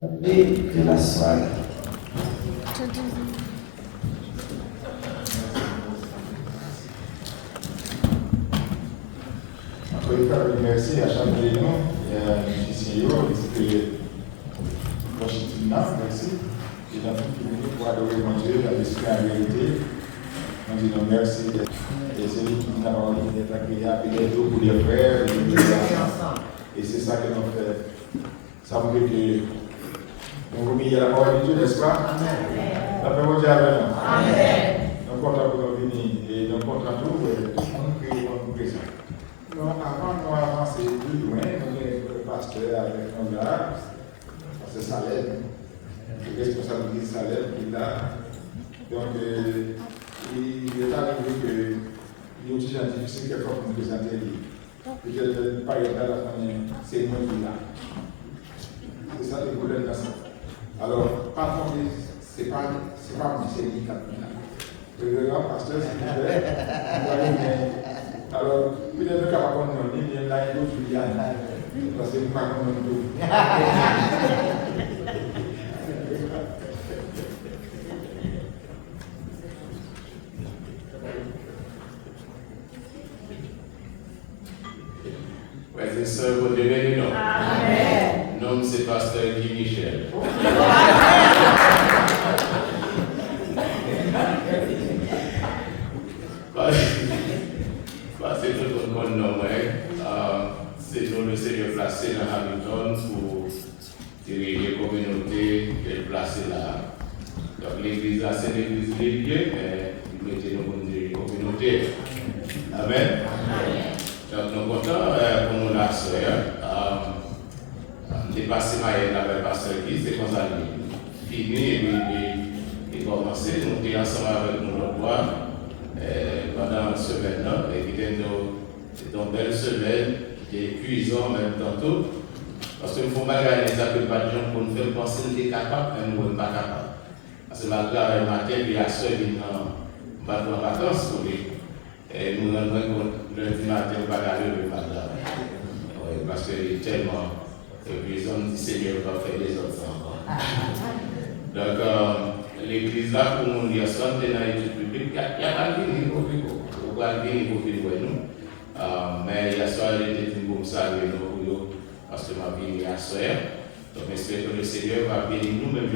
Et de la soirée. Merci à chaque réunion et à Seigneur, merci. Et dans tout le monde pour adorer mon Dieu, la l'esprit en vérité. Nous disons merci. Et c'est lui qui nous a parlé d'être agréable et d'être pour les frères et c'est ça que nous faisons. Ça veut dire que nous remet la parole de Dieu, n'est-ce pas? Amen. La parole de Dieu avec nous. Amen. Nous comptons pour nous venir et nous comptons tout le monde présent. Donc, avant de avancer plus loin, nous avons le pasteur avec nous là, parce que ça l'aide, le responsabilité de ça l'aide, qui est là. Donc, il est arrivé que il est aussi difficile quelquefois pour nous présenter lui. Peut-être pas y aller la famille, c'est moi qui est là. C'est ça le problème dans ça. Alors, par contre, c'est pas moi, c'est lui qui est là. Le grand pasteur, c'est lui qui est là. Alors, peut-être que capable de nous dire, il y a d'autres Julian, parce que nous ne pouvons pas nous Frères et sœurs, vous devez nous. Amen. Nom c'est pasteur Guy Michel. C'est tout le monde nommé. C'est nous le Seigneur placé dans Hamilton pour diriger les communautés et placer là. Donc l'église là, c'est l'église dédiée, mais il mettait nous pour diriger les communautés. Amen. Donc nous comptons pour nous la soeur. Dépasser Maël avec pasteur Guy, c'est comme ça fini et commencer. Nous sommes ensemble avec nous le voir pendant une semaine là, et c'est une belle semaine qui est épuisant même tantôt. Parce qu'il faut malgré les appels pas de gens pour nous faire penser qu'on est capable, mais nous ne sommes pas capables. Parce que malgré le matin, il y a ceux qui sont en vacances pour lui. Et nous avons lundi matin, on va aller le matin. Parce qu'il est tellement épuisant, le Seigneur va faire les autres encore. Donc, l'église là, pour nous dire ça, dans l'étude publique, il n'y a pas de vie pour nous. On va venir pour nous. Mais il y a soit été comme ça, parce que ma vie est à soeur. Donc, j'espère que le Seigneur va bénir nous, même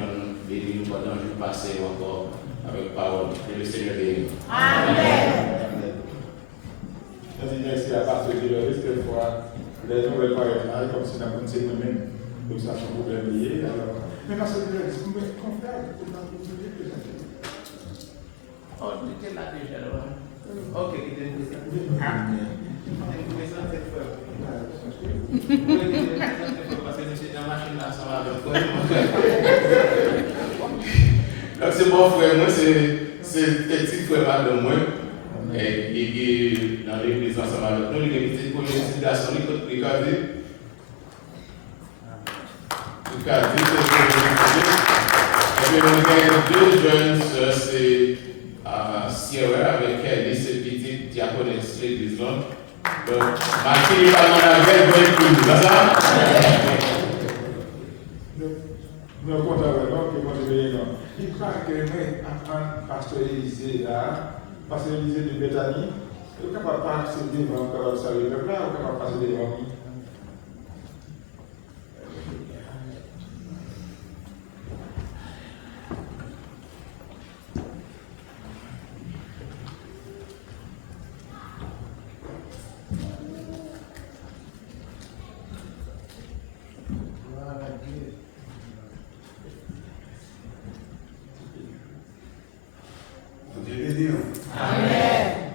bénir nous pendant que je passe encore avec parole. Que le Seigneur bénisse. Amen. Merci à pasteur Guy, quelquefois, les nouvelles paroles, comme si nous avons pensé nous-mêmes. Donc, ça, c'est un problème lié. Mais pasteur Guy, est-ce que vous pouvez conférer pour nous présenter? Oh, tu es là déjà, là. Ok, tu es présent. Amen. Tu es présent cette fois. Parce que c'est dans la machine là, ça va avec toi. Donc, c'est mon frère, moi, c'est petit frère de moi. Et il est dans l'église ensemble avec nous, il est une petite communication, il est cadré. Il est cadré, c'est deux jeunes sœurs, c'est Sierra avec elle, c'est petite diaconesse de l'église. Donc, ma fille va m'en avoir bonne écoute, c'est ça? Nous sommes contents vraiment que moi je vais là. Il croit que moi, en pasteuriser là, pasteuriser de Bethanie, je ne peux pas accéder encore à ça, je ne peux pas passer devant lui.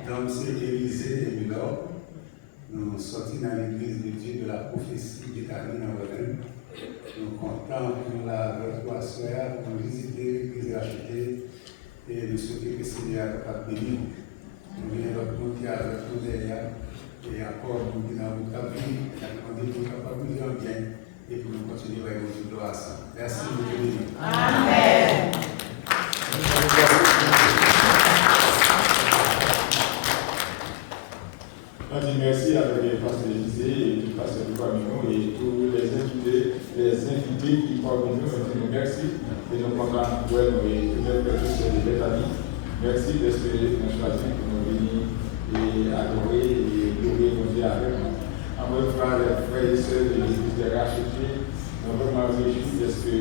Donc, c'est Élisée et Milord. Nous sortis dans l'église de Dieu de la prophétie qui est arrivée dans le règne. Nous comptons pour la trois soeurs, pour visiter l'église rachetée et nous souhaiter que le Seigneur soit capable de bénir. Nous venons d'autres monde qui a avec nous derrière et encore nous qui avons capable de nous capable de nous bien et pour nous continuer avec nos gloires. Merci beaucoup. Amen. On dit merci avec les pasteurs Élisée et tout pasteur Camino et tous les invités qui parmi nous. nous merci. Et nous comptons pour elle, nous c'est de Bethany. Merci de ce que nous choisi pour nous venir et adorer et louer nos Dieu avec nous. En même temps, les frères et sœurs de l'église de Racheté, nous vraiment réjouis de ce que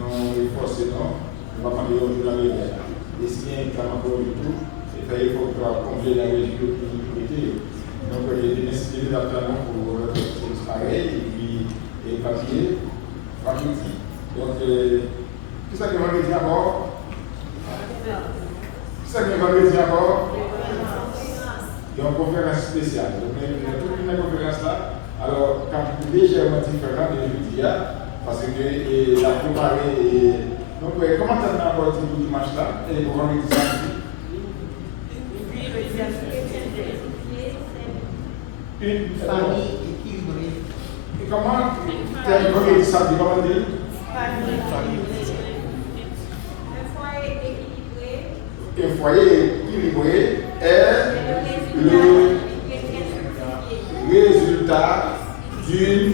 nous efforçons, nous allons demander aujourd'hui la réveil. Et si il y a un encore du tout, il faut combler la région de l'unité. Donc, il y a des nécessités d'apprendre pour le pareil, et puis les papiers, vendredi. Donc, qu'est-ce que vendredi encore? Qu'est-ce que vendredi encore? Il y a une conférence spéciale. Donc, il y a toute une conférence là. Alors, quand légèrement différent de jeudi, parce que la préparée. Donc, comment tu as encore le dimanche là? Et pour vendredi samedi? Une famille équilibrée. Et comment tu as évoqué ça? Comment dire? Un foyer équilibré est le résultat d'une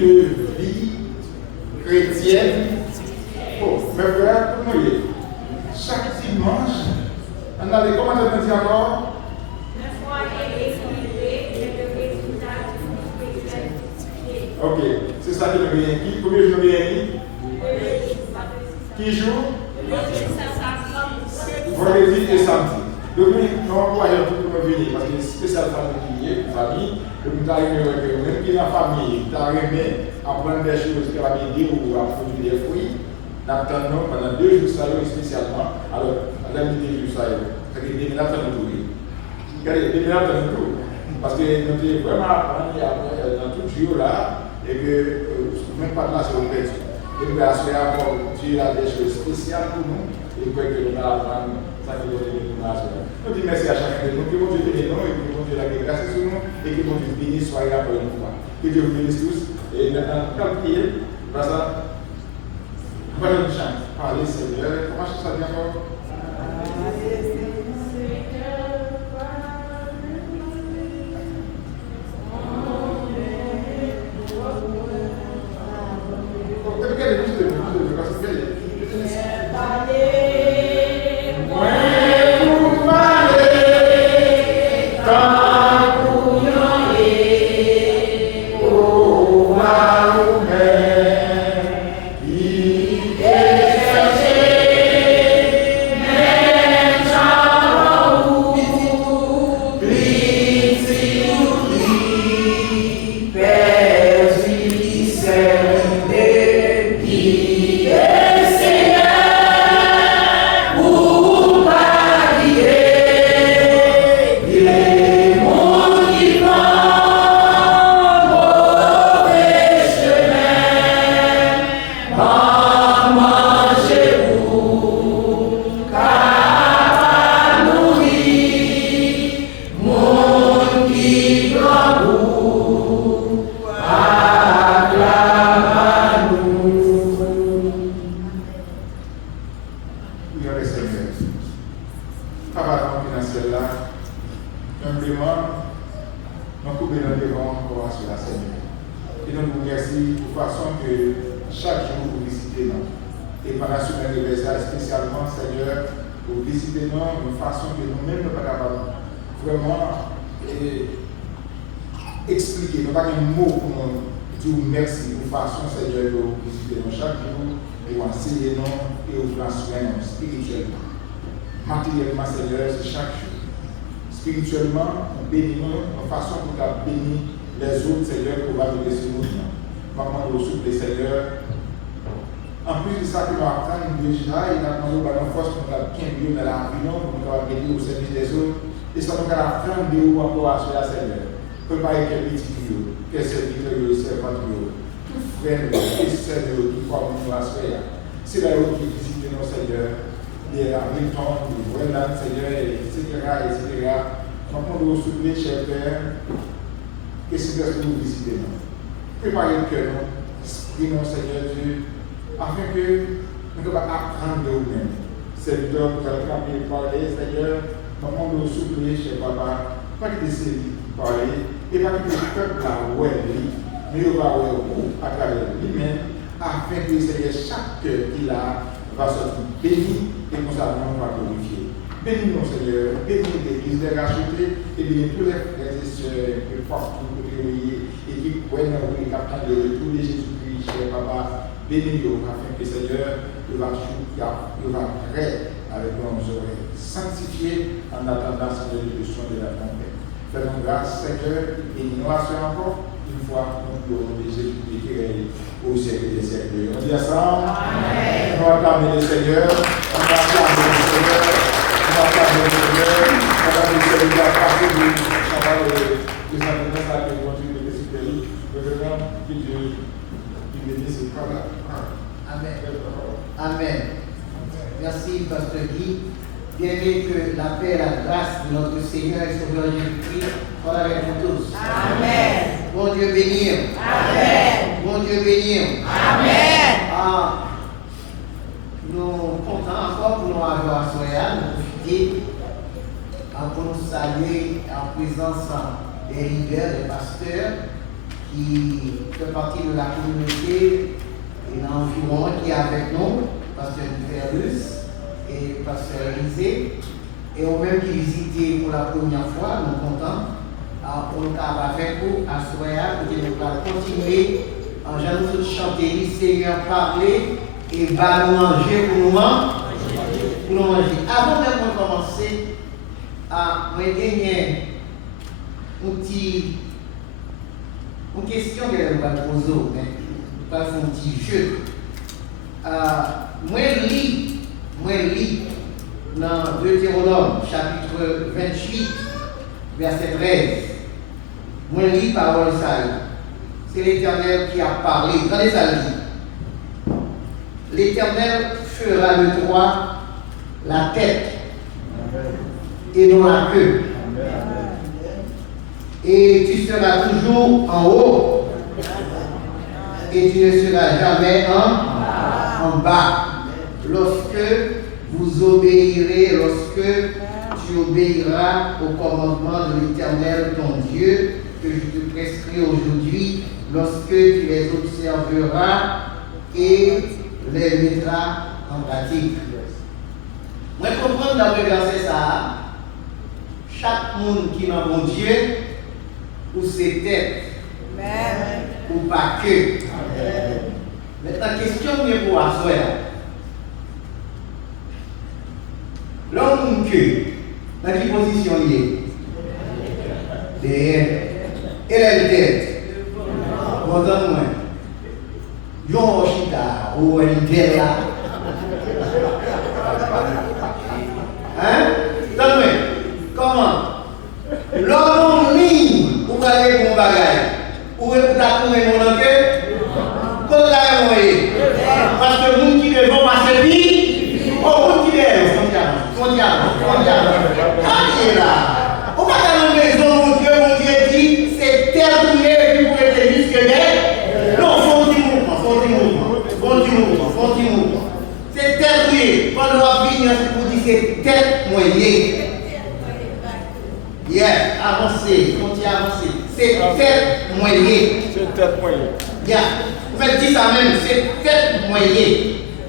vie chrétienne. Oh, mes frères, comment dire? Chaque dimanche, on a les comment on dit encore? Ok, c'est ça qui nous vient qui? Combien de jours vient qui joue? Vendredi et samedi. Donc, nous encourageons tout le monde à venir parce que c'est spécial famille. Donc, nous arrivons avec même qui est dans la famille, nous arrivons à prendre des choses qui va bien dire ou à produire des fruits. Nous attendons pendant 2 jours spécialement. Alors, à la minute 2 jours, c'est-à-dire que nous attendons tout. Regardez, nous attendons tout. Parce que nous sommes vraiment appris dans tout jour là. Et que même pas de la sur le fait. Et nous avons Dieu a des choses spéciales pour nous. Et que nous allons apprendre ça qui est de nous. Nous disons merci à chacun de nous. Que mon Dieu bénisse nous et que mon Dieu la grâce sur nous. Et que mon Dieu bénisse soit là pour nous. Que Dieu vous bénisse tous. Et maintenant, quand il est, voilà. Voilà le chant. Parlez Seigneur. Comment ça vient encore? Matériellement, Seigneur, c'est chaque jour. Spirituellement, nous bénissons en façon pour bénir les autres, Seigneur, pour nous laisser nous. Maman, nous souple, Seigneur. En plus de ça, que nous apprenons déjà, il a demandé une force pour nous bien mieux dans la réunion, pour nous bénir au service des autres. Et ça nous apprendre de nous encore à cela, Seigneur. Préparer quel petit Dieu, quel serviteur, quel servant, tout frère, et sœur, qui forment nous à cela. C'est là où qui visite nos Seigneur. Des Hamilton, des Groenland, Seigneur, etc. Maintenant, nous soutenons, cher Père, que c'est ce que nous visitons. Préparez le cœur, exprimons, Seigneur Dieu, afin que nous puissions apprendre de nous-mêmes. Serviteur, nous allons parler, Seigneur, maintenant, nous soutenons, cher Papa, pas que des séries parler, et pas que des peuples à ouais, mais on va ouais à travers lui-même, afin que Seigneur, chaque cœur qu'il a va sortir béni et qu'on s'avance va glorifier. Bénis-nous, Seigneur, bénis l'Église des rachetés et bénis tous les frères et sœurs que partout et qui croient dans le capitaine de tous les Jésus-Christ, cher Papa. Bénis-nous afin que Seigneur, il va prêt avec nos oreilles sanctifiées en attendant le son de la trompette. Faisons grâce, Seigneur, et nous assurons encore une fois nous au nom de Jésus-Christ qui règne au siècle des siècles. On dit ensemble, on va acclamer le Seigneur, on va acclamer le Seigneur, on va acclamer le Seigneur, on va le Seigneur passer de on va les annoncer à que continue de ce pays. Revenons, que Dieu bénisse ce travail. Amen. Amen. Merci, Pasteur Guy. Bien-aimé, que la paix et la grâce de notre Seigneur et Sauveur Jésus-Christ soient avec nous tous. Amen. Bon Dieu bénir. Amen. Bon Dieu bénir. Amen. Nous comptons encore pour nous avoir à Soya, nous profiter pour nous saluer en présence des leaders, des pasteurs qui font partie de la communauté et l'environ qui est avec nous, Pasteur Ferrus et Pasteur Élisée, et eux-mêmes qui visitaient pour la première fois, nous comptons pour nous avec vous à Soya, pour nous continuer en janvier de chanter, Seigneur parler et va nous manger pour nous manger. Avant même de commencer, moi gagner une question que je vais poser, mais pas un petit jeu. Moi lis dans Deutéronome chapitre 28 verset 13. Moi lis parole ça. C'est l'Éternel qui a parlé. Regardez ça dit. L'Éternel fera de toi la tête et non la queue. Et tu seras toujours en haut et tu ne seras jamais en bas. Lorsque vous obéirez, lorsque tu obéiras au commandement de l'Éternel ton Dieu que je te prescris aujourd'hui, lorsque tu les observeras et les mettras en pratique. Moi, je comprends dans le verset ça, chaque monde qui n'a bon Dieu, ou ses têtes, ou pas que. Maintenant, question est pour asseoir. L'homme que, dans quelle position il est? Derrière. Et la tête? Entends-moi. Yon chita, ou elle est là. Hein? Entends-moi. Comment? L'homme ligne, ou va aller mon bagage, ou va tourner mon enquête. Comment ça va aller? Parce que vous qui devons passer vite, vous qui devons. On là. On va dans la maison, mon Dieu dit, c'est terminé et puis vous êtes jusque là. Non, faut du mouvement. C'est terminé. Quand on va venir, c'est pour dire c'est tête moyenne. Avancez, continuez à avancer. C'est tête moyenne. Vous faites dire ça même, c'est tête moyenne.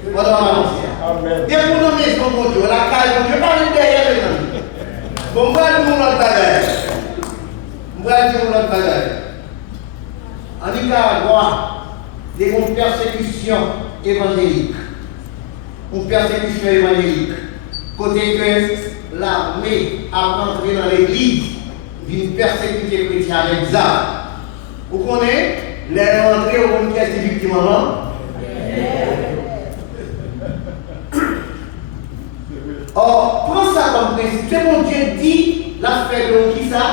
On va avancer. Et pour nous mettre mon Dieu, la caille, je ne vais pas le derrière les amis. Bon, moi, je vais vous l'autre bagage. En Nicaragua, il y a une persécution évangélique. Côté que l'armée a rentré dans l'église, d'une persécuter chrétien avec ça. Vous connaissez les rentrées au monde qui est victimement. Or, prends ça comme principe. Que mon Dieu dit, la fête de qui ça?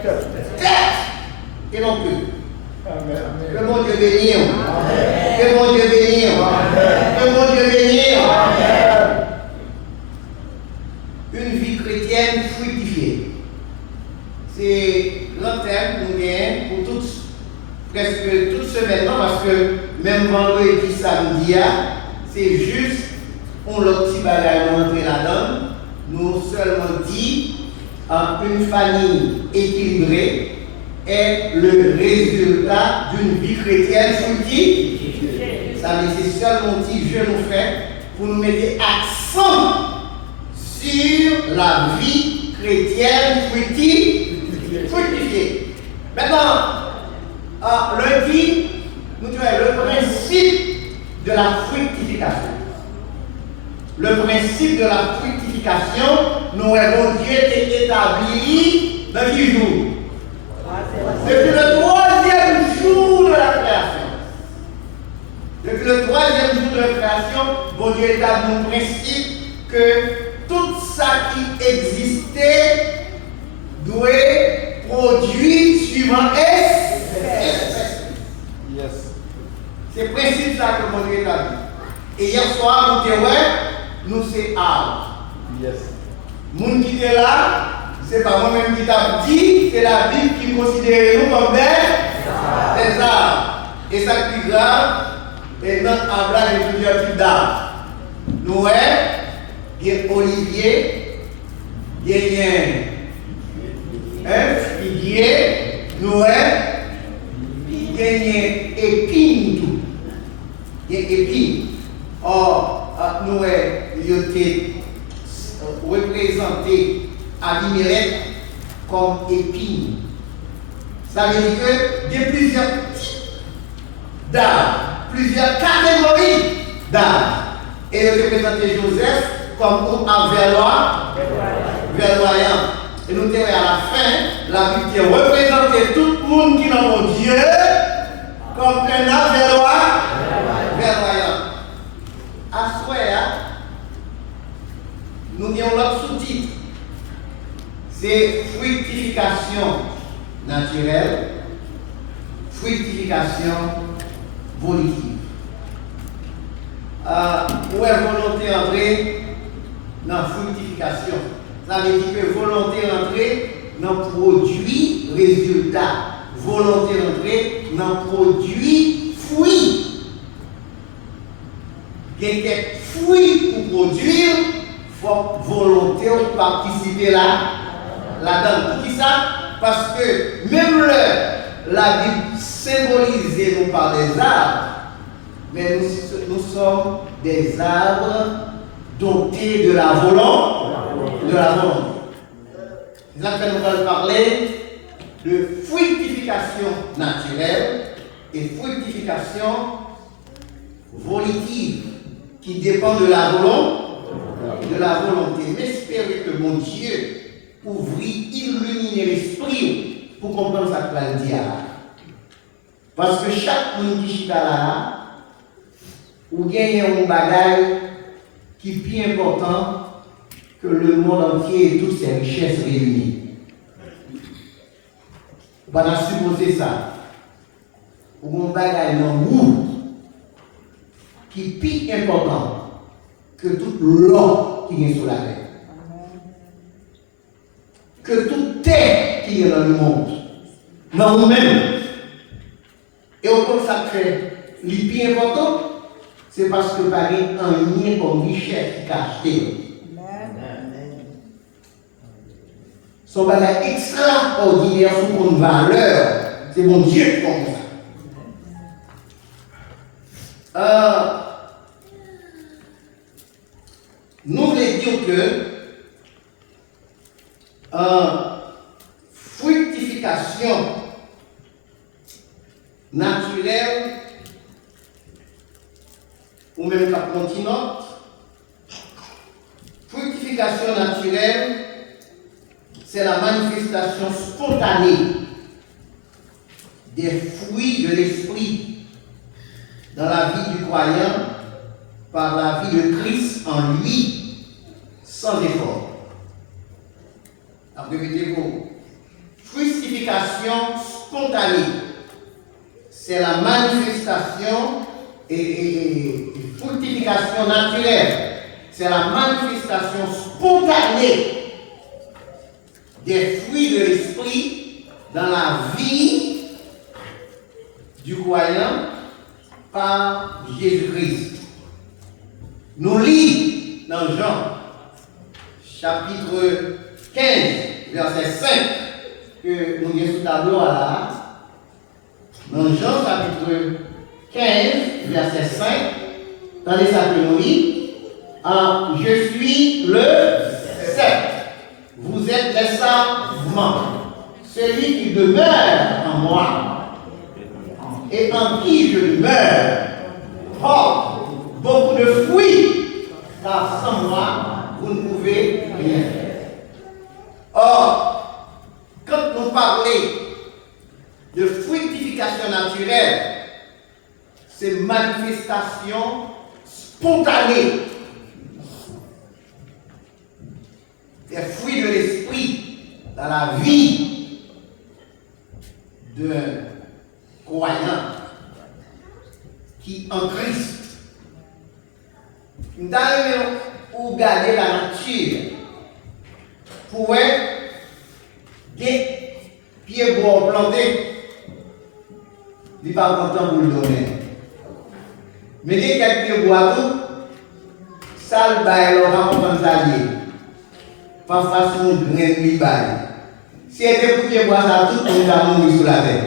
Tête et non plus. Que mon Dieu bénisse. Que mon Dieu bénisse. Que mon Dieu bénisse. Une vie chrétienne fructifiée. C'est l'antenne nous gagne pour presque toute semaine, parce que même vendredi, samedi, c'est juste. On l'a petit bagage rentrer là-dedans, nous seulement dit une famille équilibrée est le résultat d'une vie chrétienne fructifiée. Ça veut dire c'est seulement petit jeu nous fait pour nous mettre accent sur la vie chrétienne fructifiée. Maintenant, lundi, nous avons le principe de la fructification. Le principe de la fructification, nous avons Dieu est établi dans 10 jours. Depuis le 3e jour de la création. Depuis le 3e jour de la création, bon Dieu établit un principe que tout ça qui existait doit produire suivant espèce. Yes. C'est le principe ça que mon Dieu établit. Et hier soir, nous c'est arbre. Yes. Moun qui était là, c'est pas moi-même qui t'a dit, c'est la Bible qui considère nous comme des arbres. Et ça qui est grave, et dans l'arbre, il y a plusieurs types d'arbres. Nous, il y a olivier, il y a figuier, nous, il y a épine tout. Il y a épine. Or, nous, il y a représenté Abimelech comme épine. Ça veut dire qu'il y a plusieurs types d'arbres, plusieurs catégories d'arbres. Et il représenté Joseph comme un verdoyant. Et nous avons à la fin, la Bible représentait tout le monde qui n'a pas Dieu comme un arbre verdoyant. À Soya, nous avons l'autre sous-titre. C'est fructification naturelle, fructification volitive. Où est volonté entrer dans la fructification? Ça veut dire que volonté entrer dans le produit résultat. Volonté entrer dans le produit fruit. Il y a des fruits pour produire, il faut volonté pour participer là-dedans. Pour qui ça? Parce que même la Bible symbolise nous par des arbres, mais nous sommes des arbres dotés de la volonté. C'est ça que nous allons parler de fructification naturelle et fructification volitive, qui dépend de la volonté. Mais espérez que mon Dieu illumine l'esprit pour comprendre ça que la dit. Parce que chaque monde qui chita là, ou gagne un bagage qui est plus important que le monde entier et toutes ses richesses réunies. On va supposer ça. Ou un bagage dans le monde qui est plus important que tout l'or qui est sur la terre. Que toute terre qui est dans le monde. Dans nous-mêmes. Et au contraire, ça fait le plus important, c'est parce que par exemple, un lien comme richesse qui cache. Son bagage extraordinaire sous une valeur. C'est mon Dieu qui compte ça. Nous voulons dire que fructification naturelle ou même la continente, fructification naturelle, c'est la manifestation spontanée des fruits de l'esprit dans la vie du croyant par la vie de Christ en lui, sans effort. Répétez-vous. Fructification spontanée, c'est la manifestation et fructification naturelle, c'est la manifestation spontanée des fruits de l'esprit dans la vie du croyant par Jésus-Christ. Nous lisons dans Jean, chapitre 15, verset 5, que nous avons sous tableau là. Dans Jean, chapitre 15, verset 5. Tendez ça que nous lit. Je suis le 7. Vous êtes les savants. Celui qui demeure en moi et en qui je demeure porte beaucoup de fruits, car sans moi, vous ne pouvez rien faire. Or, quand nous parlons de fructification naturelle, c'est manifestation spontanée des fruits de l'esprit dans la vie d'un croyant qui en Christ. Nous avons regardé la nature pour des pieds bois plantés. Il n'est pas content pour le donner. Mais dès qu'il pieds bois tout, ça le bail, on va comprendre ça lié. Pas façon de grain de bail. Si c'était pour pieds bois ça, tout le monde a mouru sur la terre.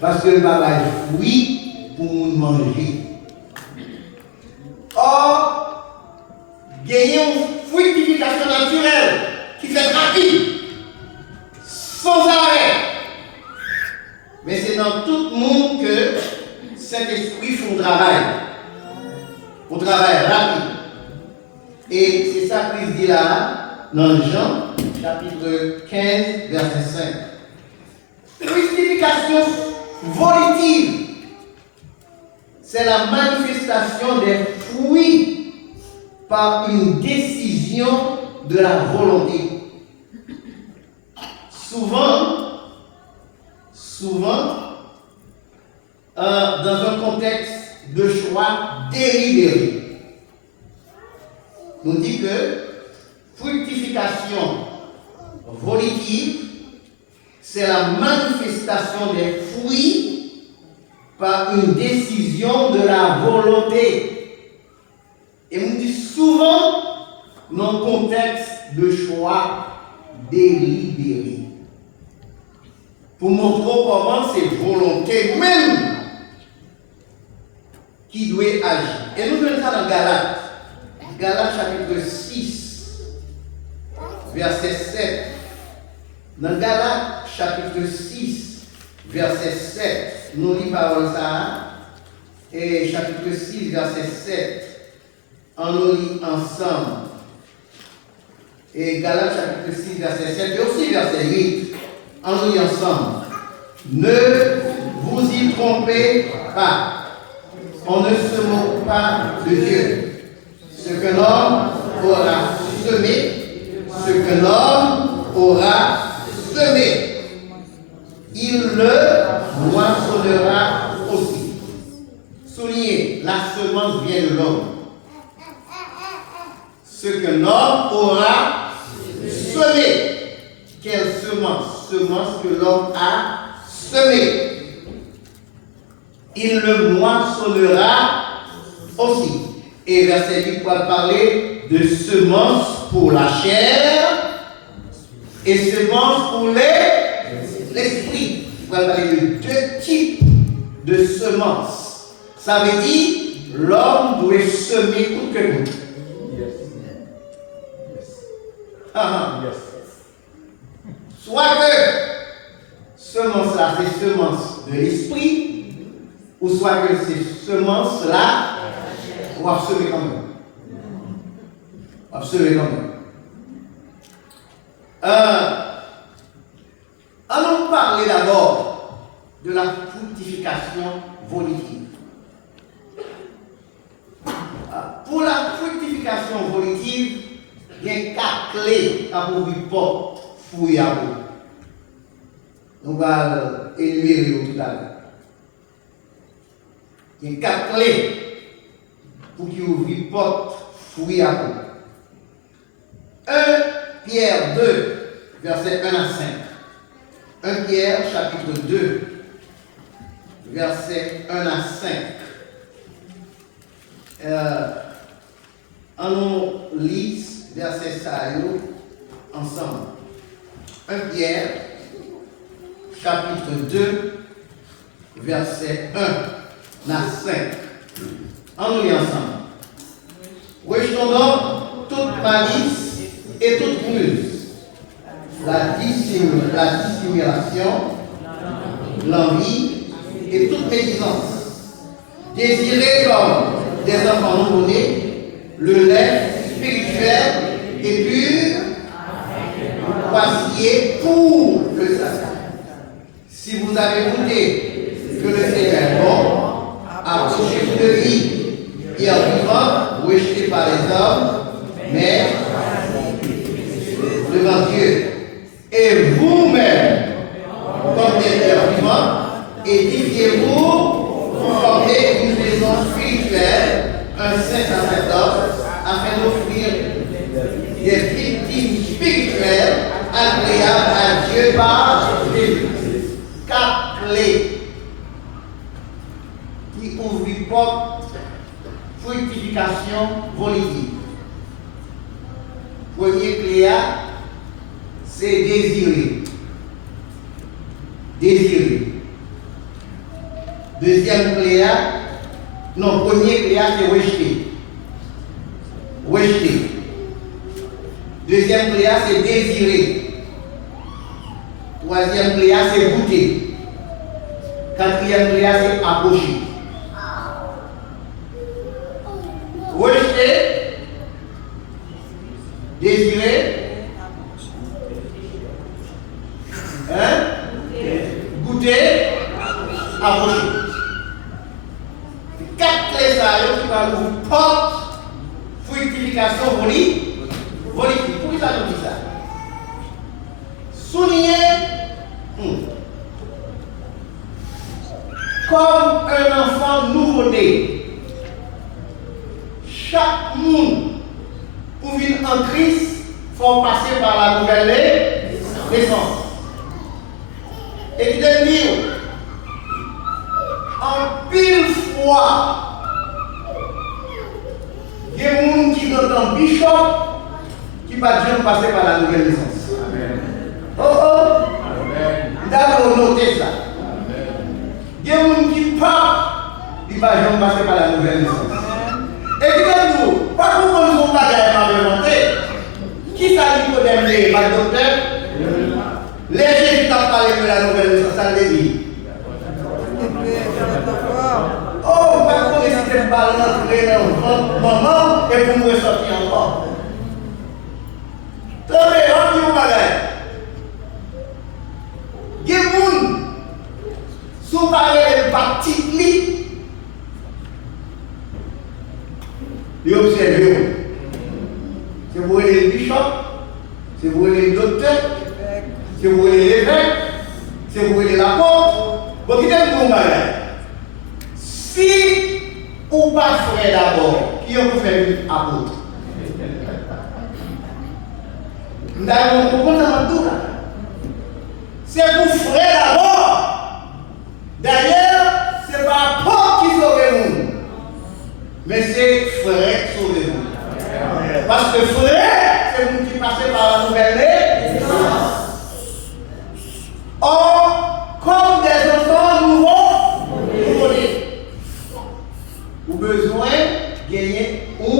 Parce que le papa est fruit pour nous manger. Or, gagner une fructification naturelle qui fait rapide, sans arrêt. Mais c'est dans tout le monde que cet esprit fait un travail. Un travail rapide. Et c'est ça qu'il dit là, dans Jean, chapitre 15, verset 5. Fructification volitive. C'est la manifestation des fruits par une décision de la volonté. Souvent, dans un contexte de choix délibéré. On dit que fructification volitive, c'est la manifestation des fruits par une décision de la volonté. Et on dit souvent dans un contexte de choix délibéré. Pour montrer comment c'est volonté même qui doit agir. Et nous venons ça dans Galates. Galates chapitre 6, verset 7. Dans Galates chapitre 6, verset 7, nous lisons parole ça. Et chapitre 6, verset 7, on nous lit ensemble. Et Galates chapitre 6, verset 7, et aussi verset 8. On nous lit ensemble. Ne vous y trompez pas. On ne se moque pas de Dieu. Ce qu'un homme aura semé, ce qu'un homme aura semé, il le moissonnera aussi. Soulignez, la semence vient de l'homme. Ce qu'un homme aura semé. Quelle semence? Semence que l'homme a semée. Il le moissonnera aussi. Et verset 8 va parler de semences pour la chair et semences pour l'esprit. Il va parler de deux types de semences. Ça veut dire l'homme doit semer coûte que coûte. Soit que semence-là, c'est semence de l'esprit, ou soit que ces semences-là, on va semer quand même. On va semer quand même. Allons parler d'abord de la fructification volitive. Pour la fructification volitive, il y a 4 clés à vous porter fruit à vous. On va énumérer tout à l'heure. Il y a 4 clés pour qu'il ouvre porte fruit à vous. 1 Pierre 2, versets 1 à 5. 1 Pierre chapitre 2, versets 1 à 5. On lit verset ça ensemble. 1 Pierre chapitre 2, verset 1. n'a 5. En nous ensemble. Rejetons donc toute malice et toute ruse, la dissimulation, l'envie et toute médisance. Désirez comme des enfants nouveau-nés le lait spirituel et pur, croissiez pour le salut. Si vous avez goûté que le Seigneur est bon, approchez-vous de lui. Et en vivant, rejeté par les hommes, mais devant Dieu. Et vous-même, comme des êtres vivants, édifiez-vous pour former une maison spirituelle, un saint sacerdoce, afin d'offrir des victimes spirituelles agréables à Dieu par Jésus. 4 clés qui ouvrent les portes fructification volitive. Premier clé, c'est désirer. Désirer. Deuxième clé, non, premier clé, c'est rejeter. Rejeter. Deuxième clé, c'est désirer. Troisième clé, c'est goûter. Quatrième clé, c'est approcher. Rejeter, désirer, goûter, approcher. 4 clés qui vont vous porter fructification volitive. Pourquoi ça nous dit ça? Souligner comme un enfant nouveau-né. Chaque monde pour vivre en Christ, il faut passer par la nouvelle naissance. Et qui donne dire, en pile fois, il y a des gens qui sont en bishop qui ne peuvent pas passer par la nouvelle naissance. Amen. Oh! D'abord, notez ça. Il y a des gens qui ne peuvent pas passer par la nouvelle naissance. Et puis nous, pas pour nous on pas inventé. Qui ça dit qu'on aime les docteurs? Les gens qui t'ont parlé de la nouvelle naissance, ça les dit. Oh, pas qu'on essaie de parler dans maman et pour nous ressortir encore. Très bien, on dit au bagage. Il y a des gens, si vous parlez de baptiste, et observez-vous. C'est vous les bishops, c'est vous les docteurs, c'est vous les évêques, c'est vous les apôtres. Bon, qui est le malade? Si ou pas frère d'abord, qui vous fait un apôtre? Nous avons compris ça tout là. C'est vous frère d'abord. D'ailleurs, ce n'est pas apôtre qui sauve le monde. Mais c'est frère sauvez-vous. Parce que frère, c'est vous qui passez par la nouvelle naissance. Or, comme des enfants nouveau-nés, vous avez besoin de gagner ou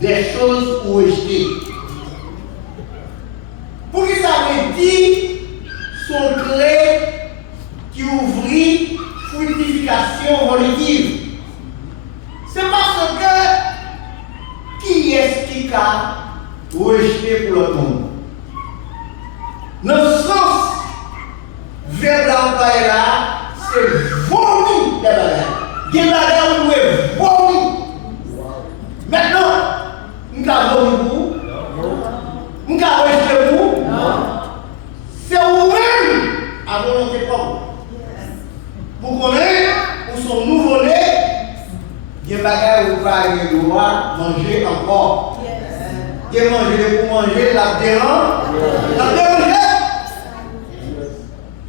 des choses pour rejeter. Pour que ça veut dire son clé qui ouvrit fructification volitive. C'est parce que qui est-ce qui a rejeté pour le monde? Dans le sens vers l'empire là, c'est vomi des bagages. Des bagages où est vomi. Maintenant, nous avons vomi vous? Nous avons rejeté vous? C'est vous-même à volonté propre. Vous connaissez, vous sont nouveau-nés. Il y a des bagages où vous n'avez pas le droit de manger encore. Il y a manger pour manger, la déranger.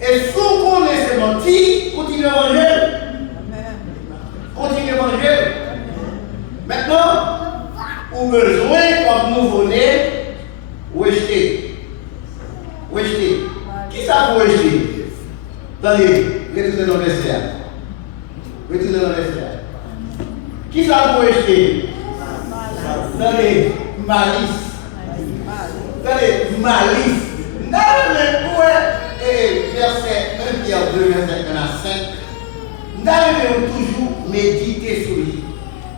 Et si vous connaissez menti, continuez à manger. Continuez à manger. Maintenant, vous avez besoin, comme nouveau-né, rejeter. Rejeter. Qui ça vous rejeter? Attendez, retournez dans le verset. Retournez dans le verset. Qui ça pour rejeter? Dans les malices. Dans les malices. Dans les verset 1 Pierre 2, verset 1 à 5. Nous devons toujours méditer sur lui.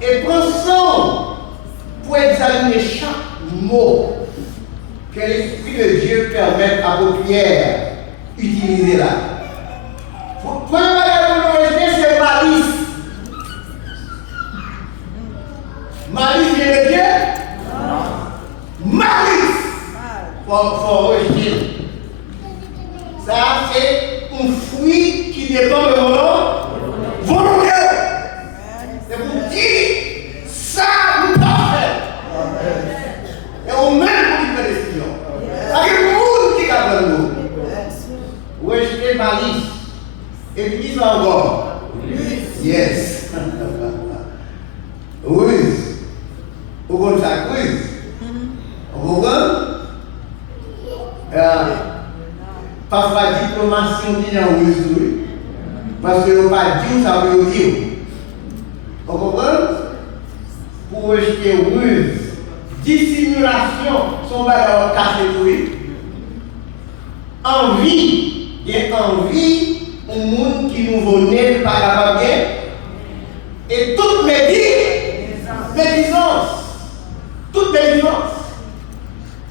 Et prendre soin pour examiner chaque mot que l'Esprit de Dieu permet à vos prières d'utiliser là. Premier bagage pour nous rejeter, c'est malice. Malice vient de Dieu? Malice! Faut rejeter. Ça, c'est un fruit qui dépend de mon volonté. C'est pour dire, ça, nous pas faire. Et on même pour une décision. C'est le monde qui a besoin de nous. Rejeter malice. Et puis, ils encore. Yes. Ruse. Vous comprenez ça, ruse? Vous comprenez? Parfois, diplomatie, on dit en ruse, parce que on pas dire, ça veut dire. Vous comprenez? Pour rejeter ruse, dissimulation, son bagage caché tout. Envie, il y a envie. Un monde qui nous venait pas capable bien et toute médisance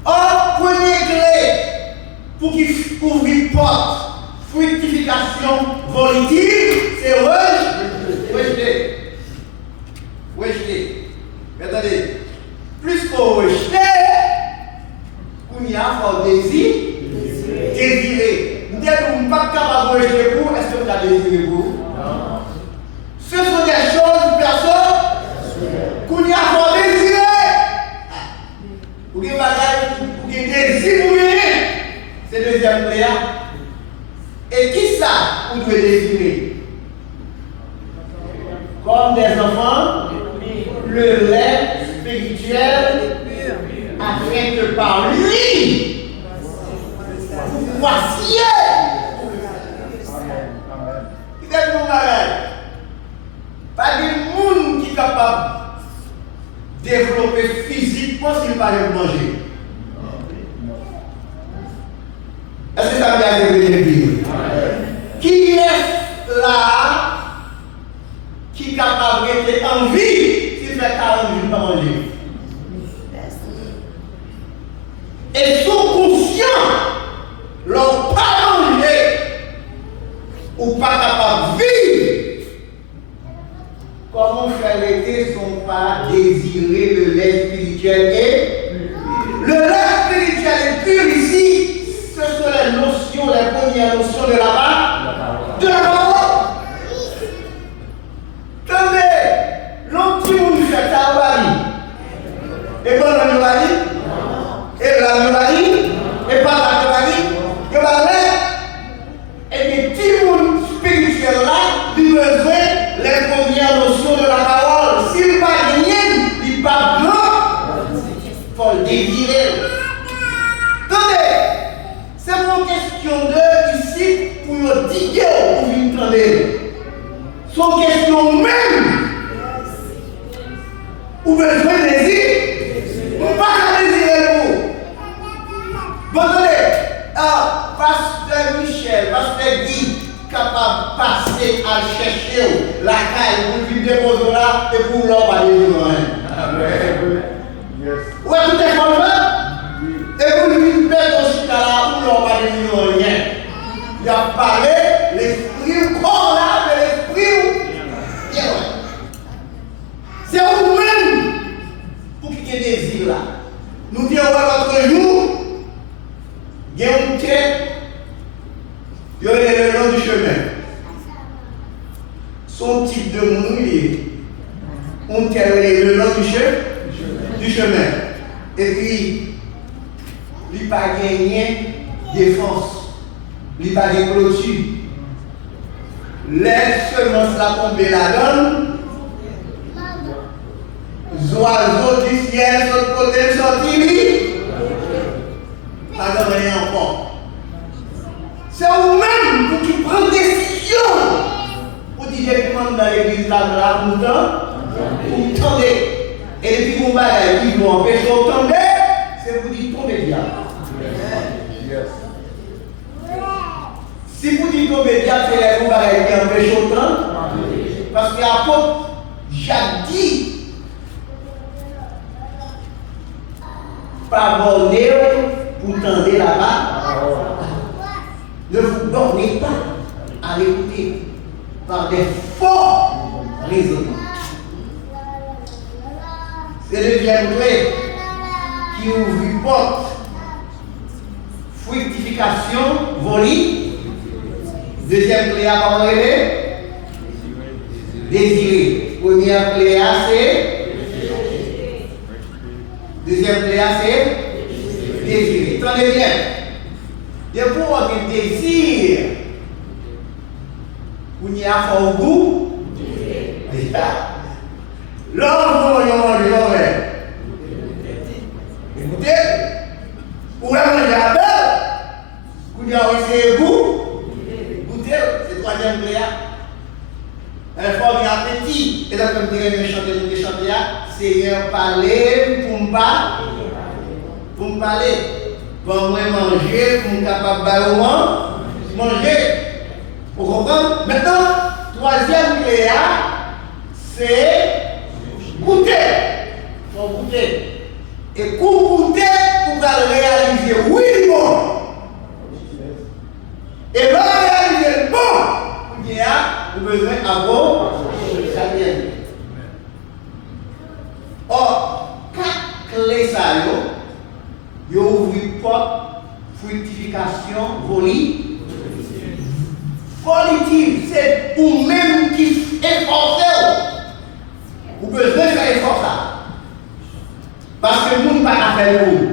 or première clé pour qu'il ouvre une porte fructification volitive c'est rejeter mais attendez plus qu'on rejeter on y a fort désirer. Vous n'êtes pas capable de rejeter pour, est-ce que vous avez désiré pour? Non. Ce sont des choses, personne, qu'on y a fort désiré. Vous avez un désir pour venir. C'est le deuxième pléa. Et qui ça, vous devez désirer? Comme des enfants, le lait spirituel, afin que par lui, voici. Il est pour malade. Pas de monde qui est capable de développer physiquement s'il ne va pas manger. Est-ce que ça veut dire qui est là qui est capable de en vie s'il fait 40 jours pas manger? Et sont conscients. L'on pas manger ou pas capable de vivre. Comment faire l'été sont pas désirer le lait spirituel et le lait spirituel est pur ici. Ce sont les notions, les premières notions de la parole. Tenez, l'anti-monde fait ça au Bali. Et bon, le Bali. Et la Bali. Et pas la Bali. Et les petits mondes spirituels là, ils besoin les premières notions de la parole. S'il n'y a pas rien, il n'y a pas grand, il faut le désirer. Attendez, c'est mon question de ici pour vous dire pour vous entendre. C'est une question même. Vous besoin de désir, vous pas désirer vous. Bon, attendez. Pasteur Michel, Pasteur Guy, capable de passer à chercher la caille pour lui déposer là et pour l'homme à Amen. Ouais, tout est comme ça. Et pour lui mettre aussi là pour l'homme à rien. Il a parlé, l'esprit ou corps là, mais l'esprit ou. C'est vous-même pour qu'il y ait des désir là. Nous disons l'autre jour. Il y a un trait, il y a le long du chemin. Son type de mouille, on tient le long du chemin. Et puis, il n'y a pas de défense, il n'y a pas de clôture. Laisse seulement la tomber la donne. Les oiseaux du ciel sont de côté sortis. Pas de rien encore. C'est vous-même pour qui prend décision pour dire que dans l'église là, pour tendre. Et depuis qu'on va qui vous empêche de tendre, c'est vous dites tomber diable. Si vous dites tomber diable, c'est les vous qui empêchent de tendre. Parce que l'apôtre Jacques dit, pas borner pour tendre là-bas. Ne vous bornez pas à l'écouter par des faux raisonnements. C'est le deuxième clé qui ouvre une porte. Fructification, volie. Deuxième clé à parler. Désirer. Première clé à c'est. Deuxième clé à c'est. Désirer. Tenez bien. Il faut avoir un désir. Vous n'y a pas au goût. L'homme, vous mangez l'homme. Écoutez. Vous mangez la belle. Vous y avez goût. Goûtez. C'est le troisième clé. Il faut avoir un appétit. Et donc, comme dirait le chanteur, Seigneur, parler pour me parler. Pour me parler. Pour moi manger, pour me capable de manger. Vous comprenez? Maintenant, troisième clé, c'est goûter. Il faut goûter. Et pour goûter, vous allez réaliser oui, bon. Et là, réaliser bon, vous avez besoin d'avoir ça vient. Or, quatre clés, ça y a ouvert porte, fructification, volie. Volitive, c'est pour même qui efforcer. Vous besoin de faire effort ça. Parce que nous ne pouvons pas faire pour vous.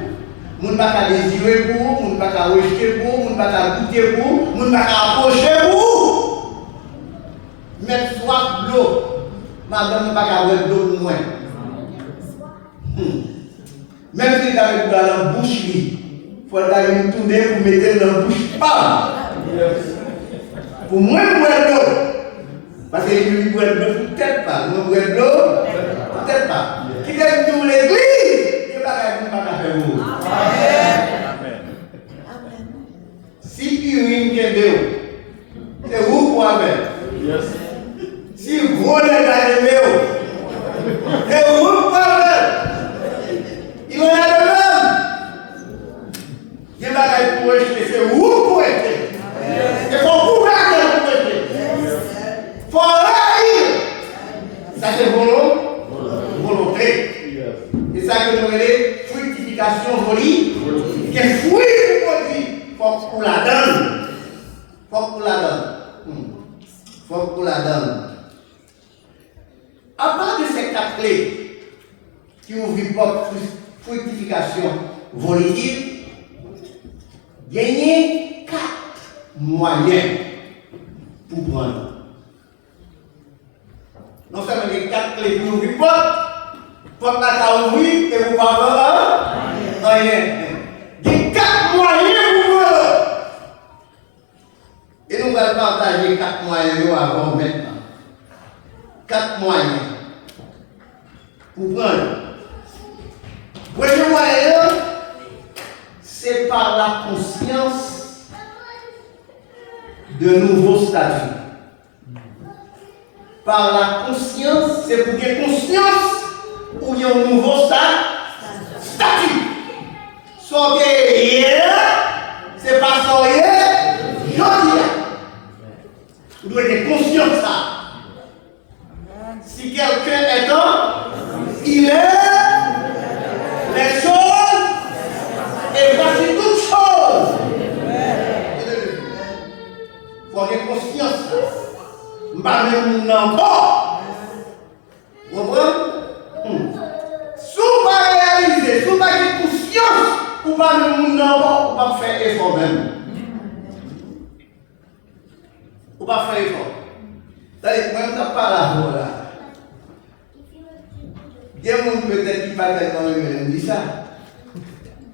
Nous ne pouvons pas désirer pour vous, nous ne pouvons pas rejeter pour vous, nous ne pouvons pas goûter pour vous, nous ne pouvons pas approcher pour vous. Mettre soif de l'eau. Madame ne peut pas avoir de l'eau pour moi. Même si vous avez dans la bouche, il faut aller tourner pour mettre dans la bouche. Bam! Pour moi, je bois de l'eau. Parce que je bois de l'eau, peut-être pas. Je bois de l'eau, peut-être pas. Qui est dans l'église, il ne va pas faire vous. Amen. Si urine qui est de c'est vous pour avoir. Si vous n'êtes pas de l'eau, c'est vous pour avoir. Il en a de même. Il va pas pour acheter, c'est vous pour acheter. Il faut pouvoir pour acheter. Il faut aller. Ça c'est volonté. Et ça que nous appelons fructification volie. Qui est fruit pour produire. Il faut qu'on la donne. Il faut qu'on la donne. Il faut qu'on la donne. À part de ces quatre clés qui ouvrent une porte fructification volitive, gagner quatre moyens pour prendre. Non seulement les quatre clés pour ouvrir une porte la ouvrir et vous parlez rien. Il y a quatre moyens pour prendre. Et nous allons partager quatre moyens avant maintenant. Quatre moyens pour prendre. Premier moyen, c'est par la conscience de nouveaux statuts. Par la conscience, c'est pour qu'il y ait conscience ou il y a un nouveau statut. Sortez hier, c'est pas sortir aujourd'hui. Vous devez être conscient de ça. Si quelqu'un est il est les choses et voici toutes choses. Il faut avoir conscience. Je ne parle même pas encore. Vous comprenez? Si vous ne réalisez, si vous avez conscience, vous ne parlez même pas encore, vous ne faire effort même. Vous ne faire effort. C'est-à-dire, moi, je ne parle pas là. Il y a des gens peut-être qui ne parlent pas de me ça.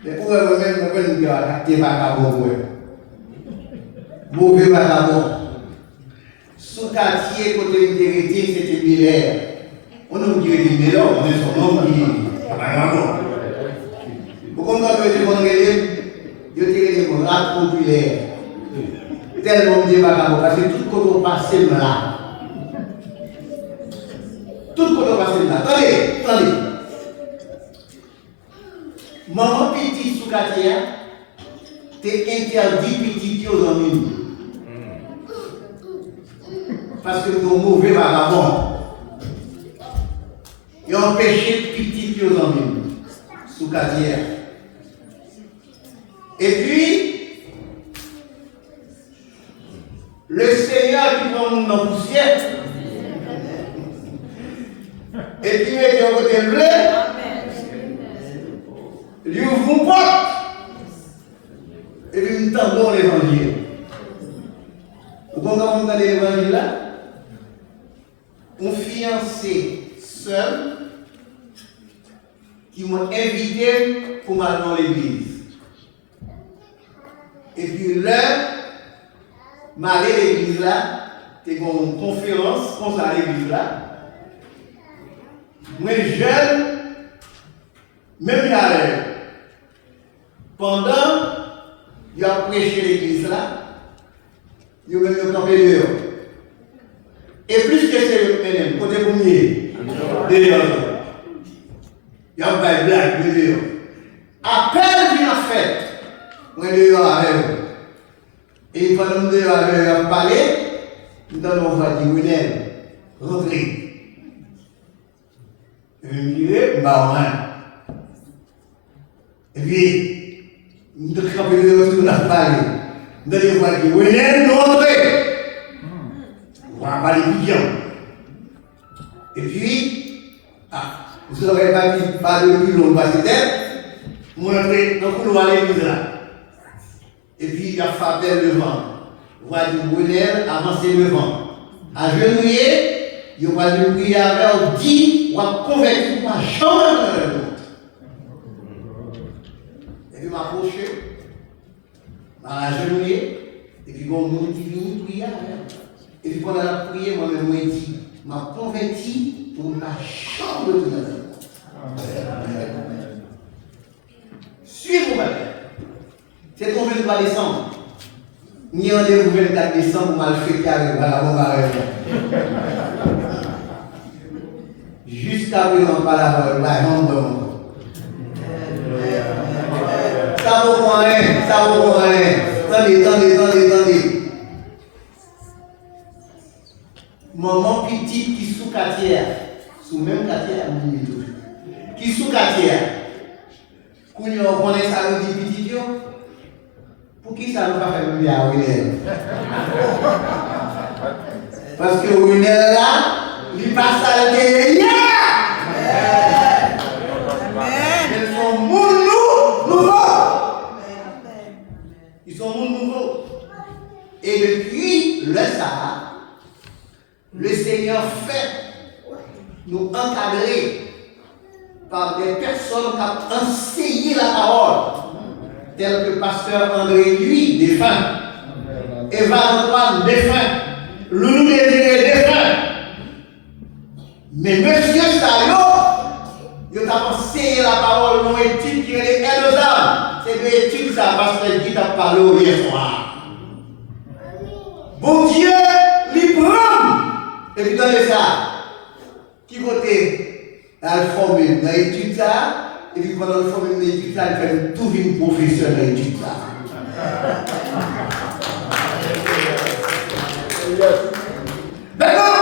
Mais pour eux-mêmes, je ne peux pas dire que c'est mauvais vagabond. Sous quartier, côté de c'était Miller. On nous dit Miller, on est son nom qui est pas bon. Vous comprenez que mon élève, je dirais des rap populaire. Tellement de bagages, parce que tout le monde passe là. Tout le monde passe là. Attendez. Maman petit sous quartier, t'es interdit petit aux amis. Parce que ton mauvais vagabond. Il a empêché petit aux amis. Sous quartier. Et puis, le Seigneur qui prend mon nom poussière, et puis il met un côté bleu, lui ouvre une porte, et puis nous tendons l'évangile. Vous comprenez l'évangile là? Un fiancé seul qui m'a invité pour m'aller dans l'église. Et puis là, m'aller à l'église là, c'est une conférence comme ça à l'église là. Moi jeune, même j'allais. Pendant, il a prêché l'église là, il a même campé dehors. Et plus que c'est même, côté premier, dehors. Il y a pas de blague dehors. À peine qu'il a fait, moi dehors avec eux. Et pendant que nous devons parler, nous allons voir dire William, rentrez. Et je me dirais, et puis, nous devons camper dehors sur la parler. Nous allons voir dire William, nous rentrez. On va parler pigeon. Et puis, vous n'aurez pas dit pas de plus long parce que vous rentrez dans le couloir de l'église là. Et puis il a fait devant. Voilà du bonheur, avancer devant. Agenouiller, il va lui prier avec 10, ou à convertir par chambre dans le monde. Et puis m'approcher, m'agenouiller, et puis bon, nous dit, prier avec. Et puis pendant la prière, moi-même, moi dit, m'a converti pour ma chambre de la vie. Suivez-moi. C'est qu'on veut pas descendre. Ni rendez-vous 24 décembre pour mal fêter avec la jusqu'à présent, pas la jambe. Ça vaut rien. Attendez. Maman petite qui sous quartier, sous même quartier, qui sous quartier, quand on connaît ça, on dit petit. Pour qui ça ne va pas faire bien à William? Parce que William là, il passe à la télé. Ils sont nouveaux. Ils sont nouveaux. Et depuis le Sahara, le Seigneur fait nous encadrer par des personnes qui ont enseigné la parole. Tel que pasteur André lui défunt, Eva Antoine défunt, Loulou Désiré défunt. Mais monsieur Sayo, il a enseigné la parole dans l'étude qui est les aides aux âmes. C'est des études ça, pasteur qui t'a parlé au hier soir. Bon Dieu, lui prend. Et puis donnez ça. Qui côté la formule dans l'étude ça? Et puis pendant le formule d'étude, il fait tout une professionnelle d'étude là. Maintenant,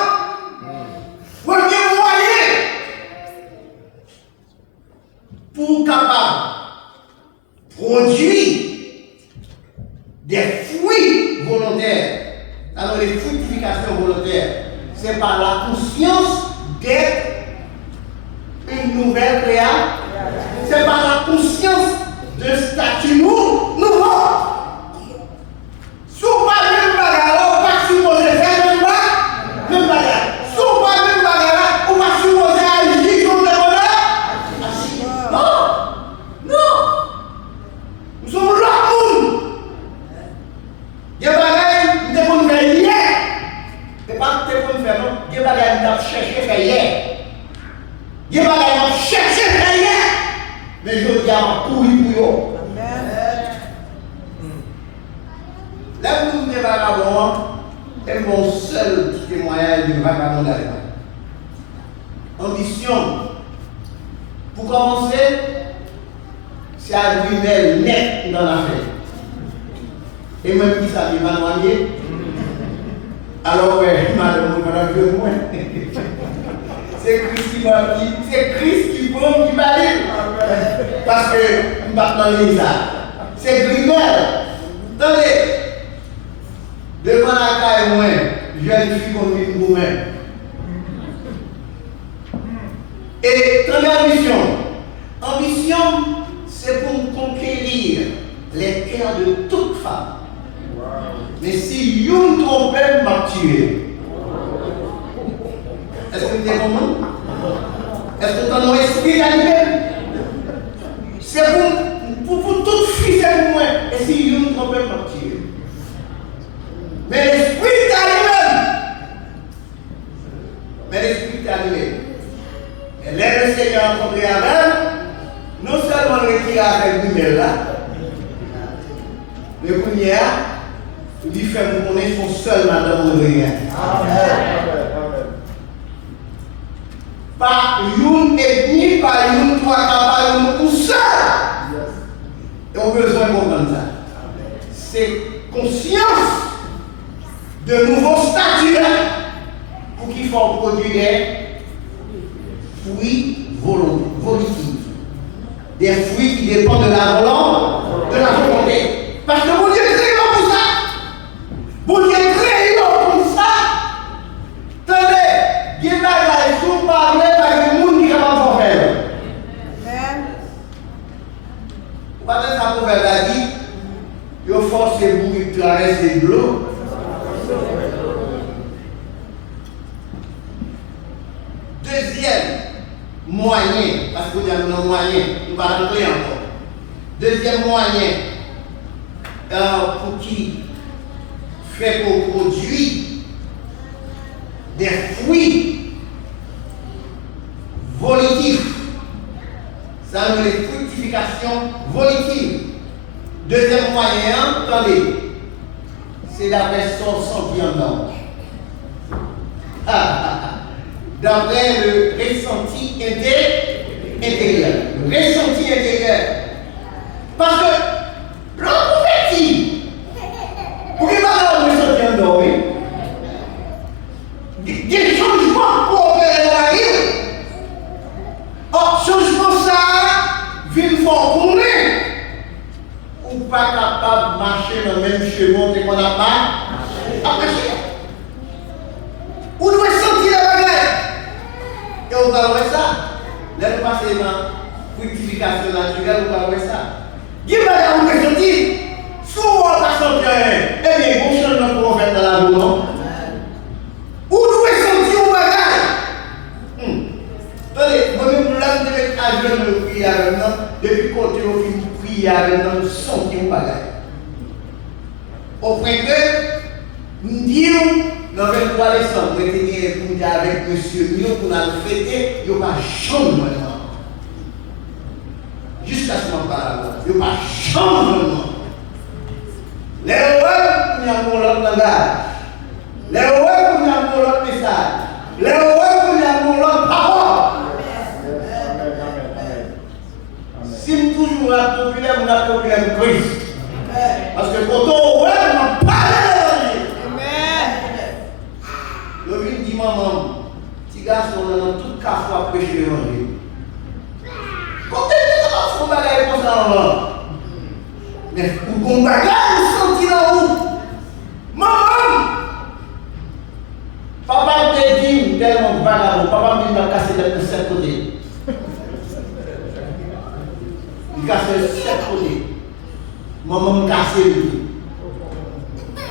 vous voyez, pour capable produire des fruits volontaires, alors les fructifications volontaires, c'est par la conscience d'être une nouvelle création. C'est par la conscience de statut nouveau. Si vous parlez de bagarre, pas supposé faire même bagarre. Si vous parlez de bagarre, vous pas supposé agir comme le bonheur. Non. Nous sommes là. Il y a des bagailles, nous devons faire hier. Et pas dis à pourri pour eux. Là où nous sommes vagabonds, c'est mon seul témoignage de vagabondage. Ambition. Pour commencer, c'est à Brunel net dans l'affaire. Et même qui ça m'a noyé. Alors, madame, c'est Christ qui prend qui va dire. Parce que je ne vais pas dans ça. C'est Brunel. Attendez. Devant la caille, moi, jeune fille comme vous-même. Et ton ambition. Ambition, c'est pour conquérir les cœurs de toute femme. Mais si vous trompez, m'a tué. Est-ce que vous êtes comment? Est-ce que ton esprit arrivé? C'est pour toute fille, c'est pour moi. Et si vous trompez, m'a tué. Mais l'esprit est arrivé. Mais l'esprit est arrivé. Et là, le Seigneur a rencontré avec, non seulement le retiré avec lui, là, mais pour lui, il fait pour connaître son seul madame de rien. Pas une ethnie, pas une trois pas une ou seul. Et on a besoin de comprendre ça. C'est conscience de nouveaux statuts pour qu'il faut produire des fruits volitifs. Des fruits qui dépendent de la volonté. Parce que mon Dieu crée l'homme pour ça. Mon Dieu crée l'homme pour ça. Attendez, il y a des bagages qui sont parlés par le monde qui est capable de faire. Vous voyez ça pour faire la vie, il force les bouts qui traversent les l'eau. Deuxième moyen, parce qu'il y a un moyen, nous ne pas rentrer encore. Deuxième moyen, pour qui fait qu'on produit des fruits volitifs. Ça nous les fructifications volitives. Deuxième moyen, attendez, c'est la personne sans viande. D'après le ressenti intérieur. Le ressenti intérieur. Parce que l'homme converti, pour qu'il va avoir le ressenti endormi, des changements pour opérer dans la vie. Or, changement ça, vient fort pour nous. Ou pas capable de marcher dans le même chemin qu'on n'a pas marché. Ou nous sentir la bagarre. Et on va voir ça. Là, nous passons dans la fructification naturelle, on va voir ça. Il y a des gens qui sont dit, si on va sentir, eh bien, bon changement pour faire dans la vie, non? Ou nous sentir au bagage. Attendez, moi-même, là, je vais être à jeune de prier avec nous, depuis qu'on a prié avec nous, nous sentir au bagage. Au point que, nous disons, dans le 23 décembre, nous étions avec M. Mio pour nous fêter, il n'y a pas de changement. Jusqu'à ce moment-là, il n'y a pas de changement. Les rois, nous avons l'autre langage. Les rois, nous avons l'autre message. Les rois, nous avons l'autre parole. Si nous toujours la populaire, nous avons populaire Christ. Parce que quand on voit, on n'a pas le vin dit maman, petit garçon dans tout cas fois prêcher l'évangile. Quand tu es dans un bagage comme ça, mais pour qu'on bagage, vous sentez dans vous. Maman, papa te dit tellement vagabond, papa me dit de casser de 7 côtés. Il casse 7 côtés. Maman me casse lui.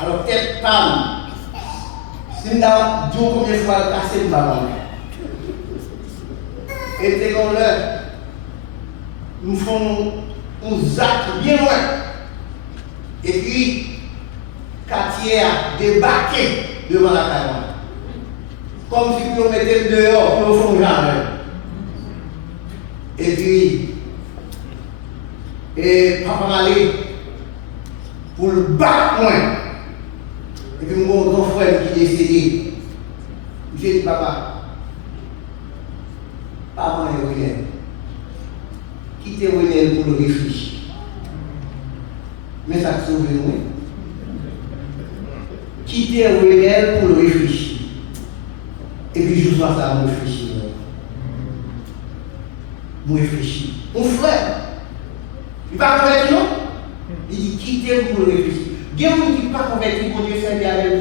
Alors, tête femme. Si nous avons dit combien de fois cassé le ballon, et c'est comme là, nous faisons un zac bien loin. Et puis, quartier a débarqué devant la caméra. Comme si nous mettions dehors, nous faisons jamais. Et puis, Et papa m'a allé pour le battre moi. Et puis mon grand frère qui est décédé. J'ai dit papa, pas moi et rien. Quittez Renel pour le réfléchir. Mais ça te sauve nous. Quittez Renel pour le réfléchir. Et puis je vois ça, je réfléchis. Je réfléchis. Mon frère, il ne va pas convertir, non? Il dit quittez pour le réfléchir. Il y a des gens qui ne sont pas convertis pour Dieu servir avec nous.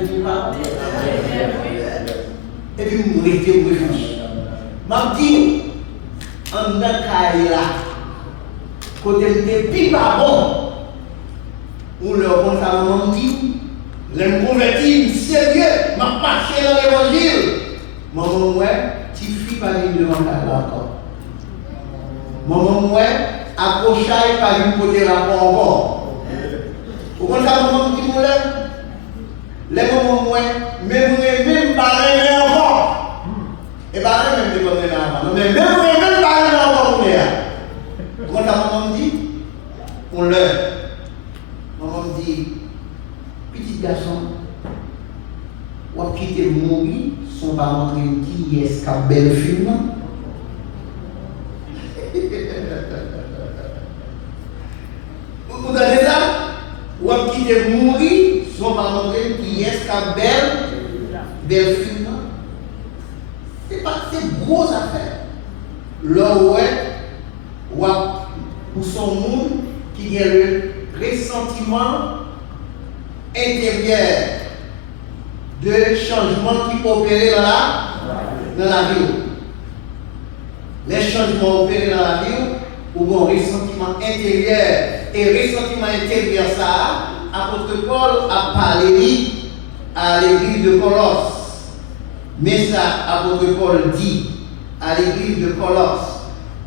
Et puis je réfléchis, je réfléchis. Je dis, en là, côté de plus pas bon, ou leur bon ça m'a dit, les convertis sérieux, m'a marché dans l'évangile. Maman, ouais, tu fais pas une devant ta encore. Maman, ouais, accrochage pas une côté rapport encore. Au contraire, maman dit, mon les mamans, ouais, même pas les encore. Et pas même des bonnes avant. Mais même pas les encore, quand la maman dit, on leur. Maman dit, petit garçon, on va quitter le monde, son va montrer qui est-ce qu'a belle film. Vous avez ça? On va quitter le monde, son va montrer qui est-ce qu'a belle film. C'est gros affaire. Là où pour son monde qui a le ressentiment intérieur de changement qui opérait dans la vie. Les changements opérés dans la vie, ou un ressentiment intérieur. Et ressentiment intérieur, ça, apôtre Paul a parlé à l'église de Colosse. Mais ça, apôtre Paul dit à l'église de Colosse.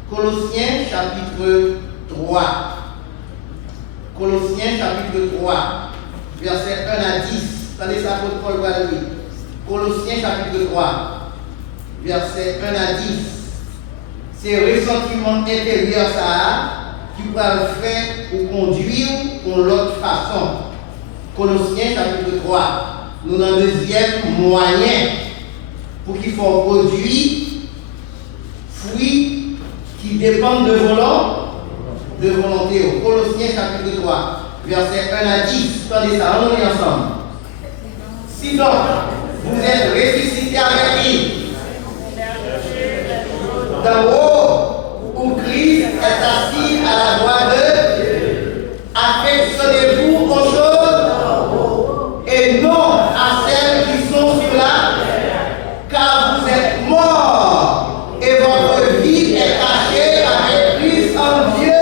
Colossiens chapitre 3. Colossiens chapitre 3, versets 1 à 10. Attendez ça pour Paul va lire. Colossiens chapitre 3, versets 1 à 10. C'est le ressentiment intérieur ça qui va le faire ou conduire pour l'autre façon. Colossiens chapitre 3. Nous avons un deuxième moyen pour qu'il faut produire fruits qui dépendent de volonté. Colossiens chapitre 3, versets 1 à 10. Attendez ça, on lit ensemble. Si donc, vous êtes ressuscités avec lui, d'en haut, où Christ est assis à la droite de Dieu, affectionnez-vous aux choses et non à celles qui sont sur la terre, car vous êtes morts et votre vie est cachée avec Christ en Dieu.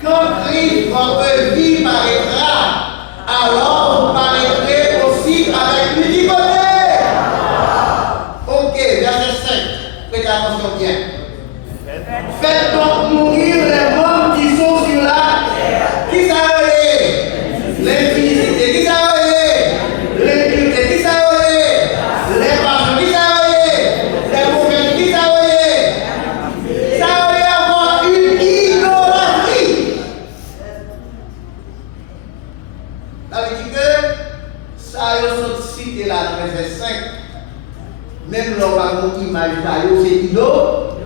Quand Christ, votre vie, paraîtra, alors vous paraîtrez aussi avec lui du côté. Ok, verset 5. Faites attention bien. Faites donc mourir les membres qui sont sur la terre. Qui ça est? L'infinicité. Qui ça est? L'impureté. Qui ça est? Les passions. Qui ça est? Les mauvaises. Qui ça est? Ça est avoir une idolâtrie. Ça veut dire que ça est cité là dans le verset 5. Même l'homme a une image, c'est idolâtre,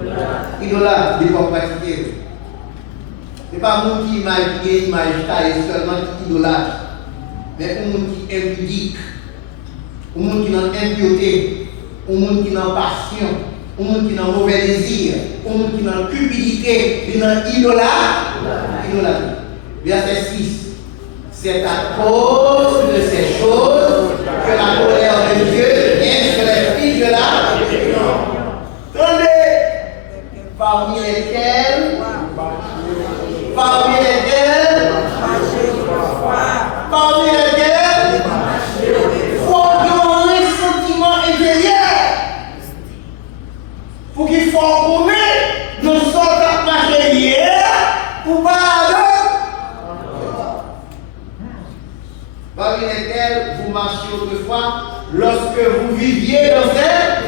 il ne peut pas pratiquer. Ce n'est pas un monde qui imagine une image seulement qui idolâtre, mais un monde qui est impudique, un monde qui n'a impureté, un monde qui n'a passion, un monde qui n'a mauvais désir, un monde qui n'a cupidité, qui n'a idolâtre. Verset 6. C'est à cause de ces choses que la colère de Dieu vient sur les filles de la rébellion. Attendez, parmi lesquels, faut un ressentiment intérieur pour qu'il faut qu'on mette nos soldats matériels ou pas. Parmi lesquels vous marchiez autrefois lorsque vous viviez dans cette.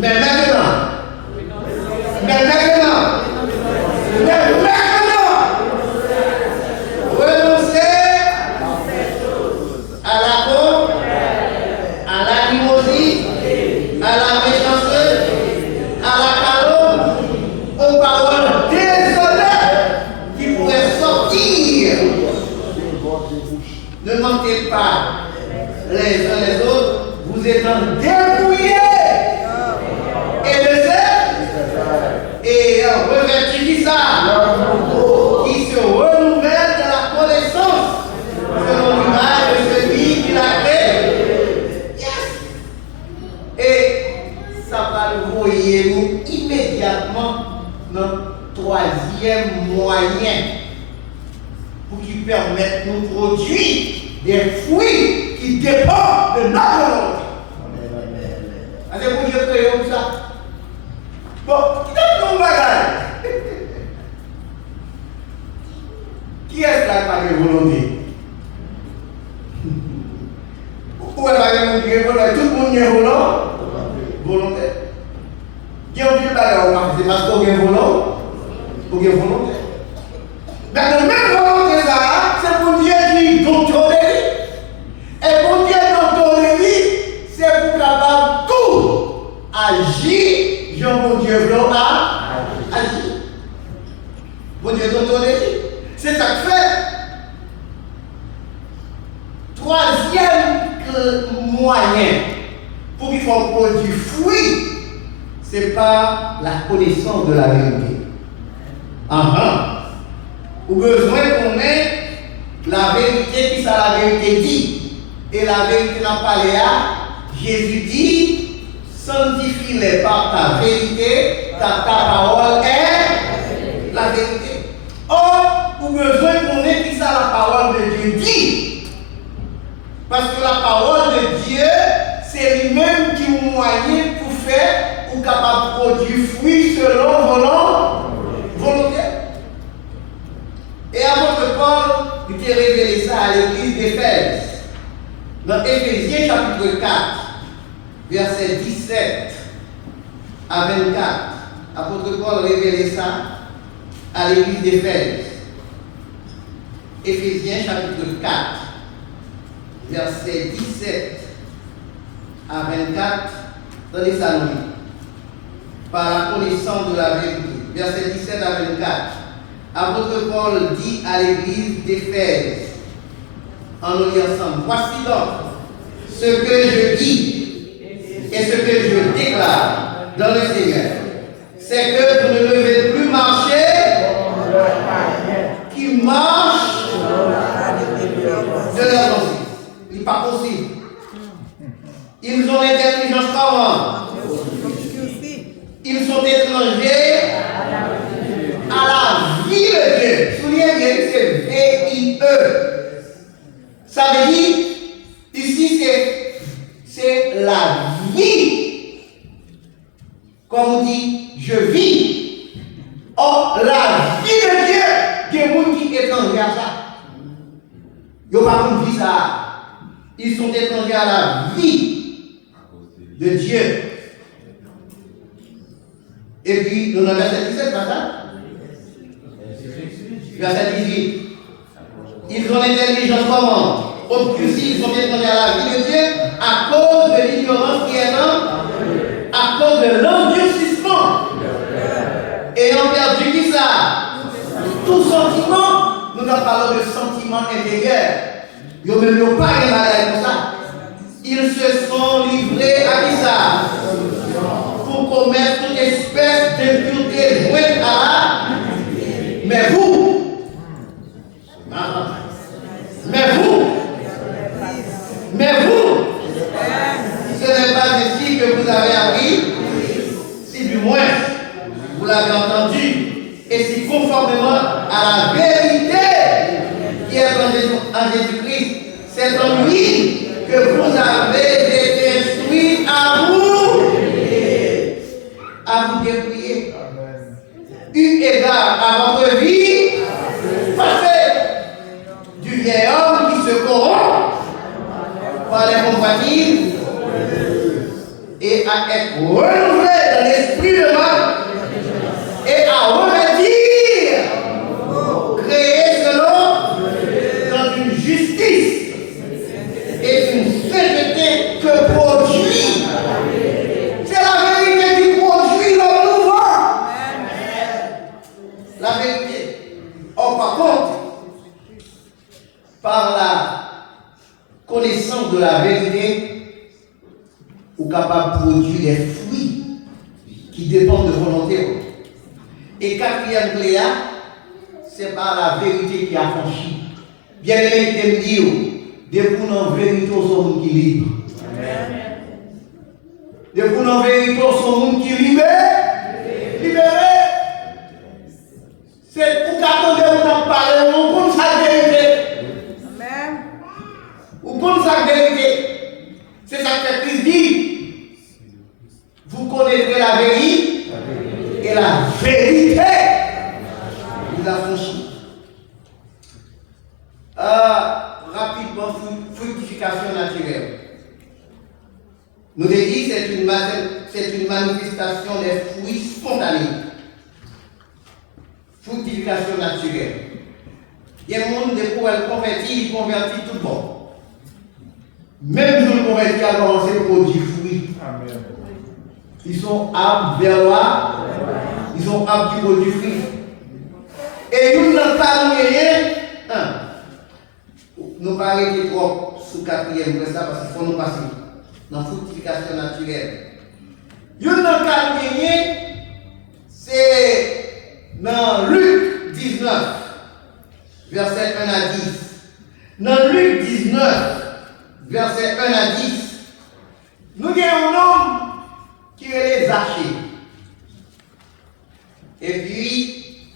Mais maintenant, les uns les autres, vous étant dépouillés et de ce, et revêtis qui ça, qui se renouvelle de la connaissance selon l'image de celui qui l'a créé. Yes. Et ça va le voyer nous immédiatement notre troisième moyen pour qui permette de nous produire des fruits qui dépendent de notre volonté. C'est pour Dieu créé comme ça. Bon, qui donne nos bagages? Qui est-ce qui n'a pas de volonté? Où est-ce qu'il y a volonté? Tout le monde est volant. Volonté. Qui ont dit que c'est parce qu'on est volant? Qu'on est volonté. Mais la même volonté, c'est pour Dieu qui contrôle. Et pour Dieu contrôler, c'est pour capable tout agir, Jean mon Dieu veut agir. Mon Dieu contrôler. C'est ça que fait. Troisième moyen pour qu'il faut produire fruit, c'est par la connaissance de la vérité. Ou besoin qu'on ait la vérité qui ça la vérité dit. Et la vérité n'a pas l'air. Jésus dit, sanctifie-les par ta vérité, ta parole est la vérité. Or, ou besoin qu'on ait qui ça la parole de Dieu dit. Parce que la parole de Dieu, c'est lui-même qui est moyen pour faire ou capable de produire fruit selon volonté. Et avant que Paul ait révélé ça à l'église d'Éphèse, dans Éphésiens chapitre 4, verset 17 à 24, apôtre Paul révélé ça à l'église d'Éphèse. Éphésiens chapitre 4, verset 17 à 24, dans les salons, par la connaissance de la vérité. Verset 17 à 24. Apôtre Paul dit à l'église d'Éphèse, en nous lisant ensemble, voici donc ce que je dis et ce que je déclare dans le Seigneur, c'est que vous ne devez plus marcher qui marche de leur pensée. Il n'est pas possible. Ils ont l'intelligence comment? Ils sont étrangers à la vie de Dieu. Souvenez bien, c'est V-I-E. Ça veut dire, ici c'est la vie. Comme on dit, je vis. Or, la vie de Dieu, il y a des gens qui sont étrangers à ça. Ils n'ont pas de vie ça. Ils sont étrangers à la vie de Dieu. Et puis, nous avons verset 17, pas ça? Verset 18. Ils ont l'intelligence comment? Obscurcis, ils sont étrangers à la vie de Dieu à cause de l'ignorance qui est là, à cause de l'endurcissement. Ayant perdu qui ça? Tout sentiment, nous parlons de sentiment intérieur. Ils n'ont même pas de malade comme ça. Ils se sont livrés à qui ça? Pour commettre toute espèce d'impureté jointe à la. Mais vous, ce n'est pas ici que vous avez appris, si du moins vous l'avez entendu, et si conformément à la vérité qui est en Jésus-Christ, c'est en lui que vous avez été instruits à vous dépouiller. Eu égard à votre vie passée, du vieil homme qui se corrompt par les compagnies et à être renouvelé dans l'esprit de mal et à revêtir, créé selon dans une justice et une sainteté que produit. C'est la vérité qui produit le nouveau. La vérité. Or, par contre, par la connaissance de la vérité, ou capable de produire des fruits qui dépendent de volonté. Et quatrième cléa, c'est par la vérité qui a franchi. Bien aimé, qui me dit, de vous en vérité, son monde qui libre. De vous en vérité, son monde qui libéré. C'est pour qu'attendez vous en parler, on compte sa vérité. On compte sa vérité. C'est ça que Christ dit. Vous connaîtrez la vérité et la vérité vous affranchit. Rapidement, fructification naturelle. Nous l'avons dit, c'est une manifestation des fruits spontanés. Fructification naturelle. Il y a un monde de pour elle convertir, il convertit tout le monde. Même nous, le convertis à commencer à produire fruits. Ils sont aptes vers là, ils sont aptes pour produire fruits. Et nous, dans le cas nous pas arrêter trop sous quatrième pour ça parce qu'il faut nous passer dans la fructification naturelle. Nous, dans le cas c'est dans Luc 19, verset 1 à 10. Dans Luc 19, verset 1 à 10, nous avons un homme qui est les Zachée. Et puis,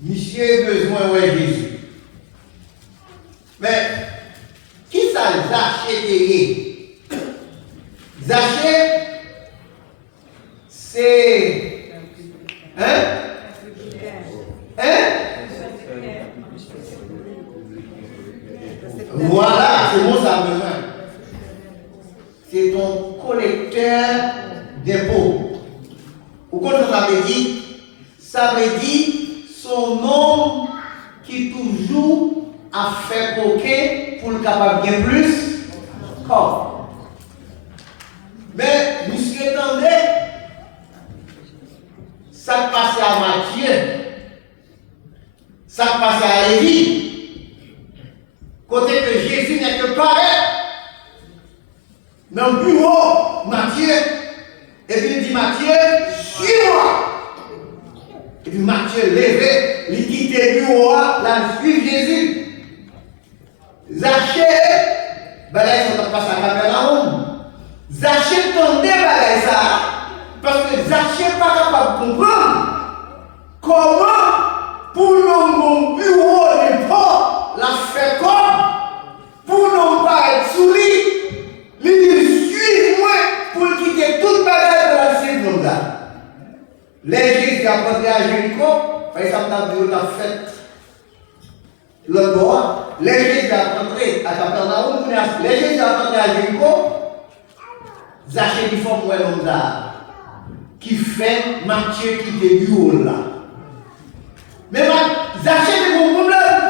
monsieur a besoin de Jésus. Mais, qui ça Zachée? Zachée, c'est. Voilà, c'est bon, ça a besoin. C'est ton collecteur d'impôts. Ou quand ça veut dire? Ça veut dire son nom qui toujours a fait coquet pour le capable bien plus comme. Mais, monsieur attendez, ça passait à Matthieu, ça passait à Lévi. Côté que Jésus n'est que pareil. Dans le bureau, Matthieu, et puis il dit Matthieu, suis-moi. Et puis Matthieu levé, il quitte le bureau, là, suit Jésus. Zachée, ben là, ils sont passés à Capernaum. Zachée tendait ça, parce que Zachée n'est pas capable de comprendre comment, pour nos bureau de port, la fait comme, pour ne pas être souris, il dit suis-moi pour quitter toute bagarre de la suite comme ça. Les Jésus a rentré à Jéricho, par exemple, il a fait le droit. Les Jésus a rentré à Capernaum, les Jésus a rentré à Jéricho, Zachée dit faut pour l'homme là, qui fait Matthieu qui débute là. Mais Zachée a un problème.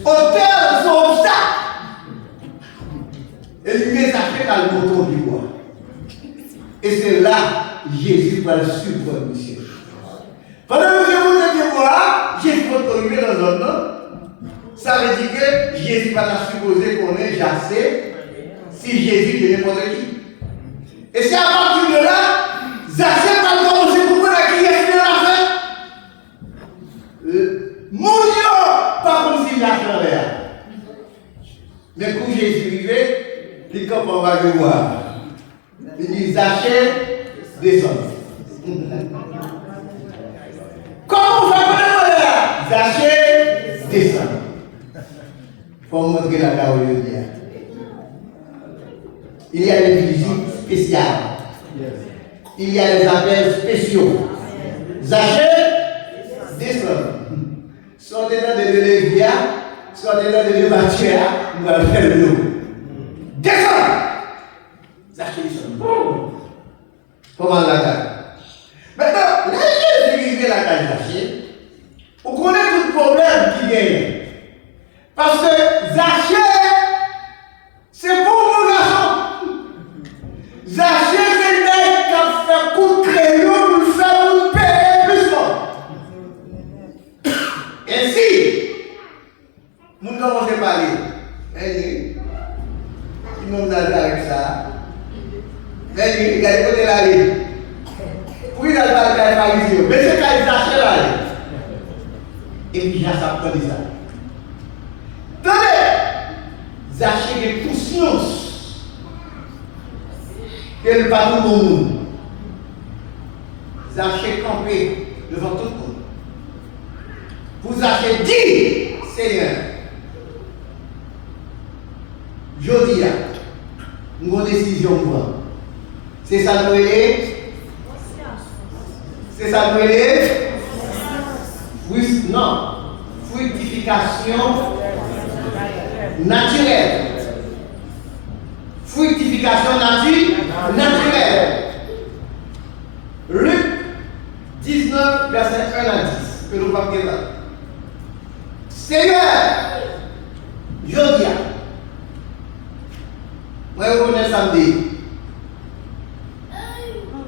Auteur de son obstacle. Et lui met Zachée dans le bouton du bois. Et c'est là Jésus va le surprendre, monsieur. Pendant que je vous ai dit voilà, Jésus va tomber dans un nom. Ça veut dire que Jésus va supposer qu'on est jassé si Jésus est n'importe qui. Et c'est à partir de là, Zachée va commencer pour voir qui est venu la fin. Mon Dieu, pas comme s'il l'a fait en l'air. Mais quand Jésus arrivait, il comprend pas que voir. Il dit Zachée, descend. Comment on va connaître l'air? Zachée, descend. Pour montrer la parole de Dieu. Il y a des visites spéciales. Il y a des appels spéciaux. Zachée, descend. Sortez dans de Lévia, sortez dans de Matthieu, nous allons faire le lot. Descends! Zachée descend. Comment la cage? Maintenant, les Jésus vivent la cage Zachée. On connaît tout le problème qui vient. Parce que Zachée, c'est pour mon garçon. Zachée, c'est le mec qui a fait coup de crayon pour le faire nous payer plus fort. Ainsi, les pharisiens. Mais c'est quand ils achètent là. Et puis, j'ai ça pour dire ça. Tenez, Zaché des conscience que le patron du monde. Zaché campé devant tout le monde. Vous Zaché dit, Seigneur, je dis, nous avons une décision pour vous. C'est ça nous est. C'est ça nous est. Oui, non. Fructification naturelle. Fructification naturelle. Luc 19, verset 1 à 10. Que nous parlons là. Seigneur, je dis, moi je connais samedi.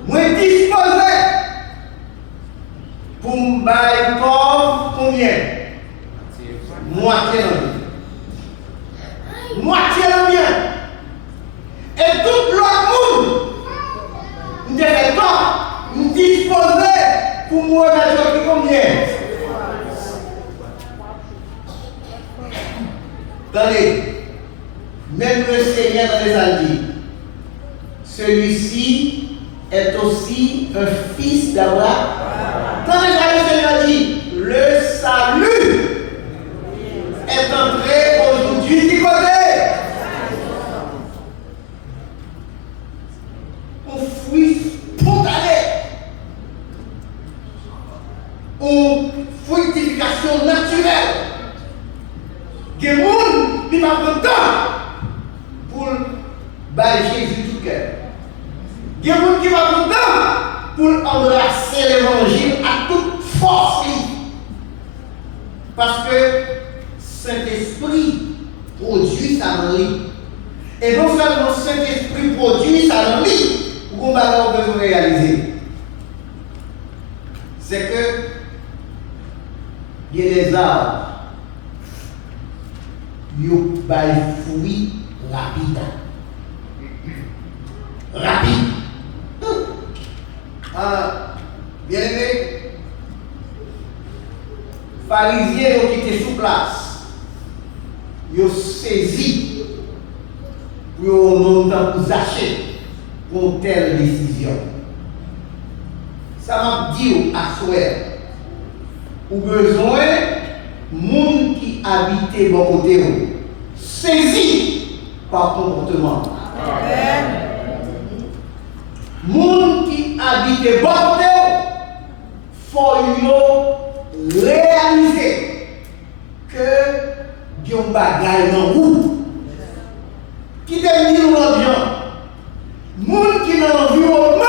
Moi disposé pour me bailler pauvre combien? Moitié dans le moitié dans bien. Et tout l'autre monde, nous devons pas nous disposer pour moi mettre combien? Attendez, même le Seigneur dans les Aldies, celui-ci est aussi un fils d'Abraham. Quand le Seigneur dit, le salut est entré aujourd'hui du côté. On fruit spontané. Une fructification naturelle. Il y a des gens qui n'ont pas de temps pour bailler Jésus tout cœur. Il y a des gens qui n'ont pas de temps pour embrasser l'évangile à toute force. Parce que Saint-Esprit produit ça dans lui. Et non seulement Saint-Esprit produit ça dans lui, vous avez besoin de réaliser. C'est que il y a des arbres, ils ont des fruits rapides. Rapide. Bien aimé, pharisiens qui étaient sous place, ils ont saisi pour longtemps pour acheter pour une telle décision. Ça m'a dit à souhait, ou besoin, monde qui habitait bon côté, saisi par comportement. Amen. Monde qui habitait bon côté, faut réaliser que il y a un bagage dans vous. Qui devient l'ambiance. Monde qui dans l'environnement.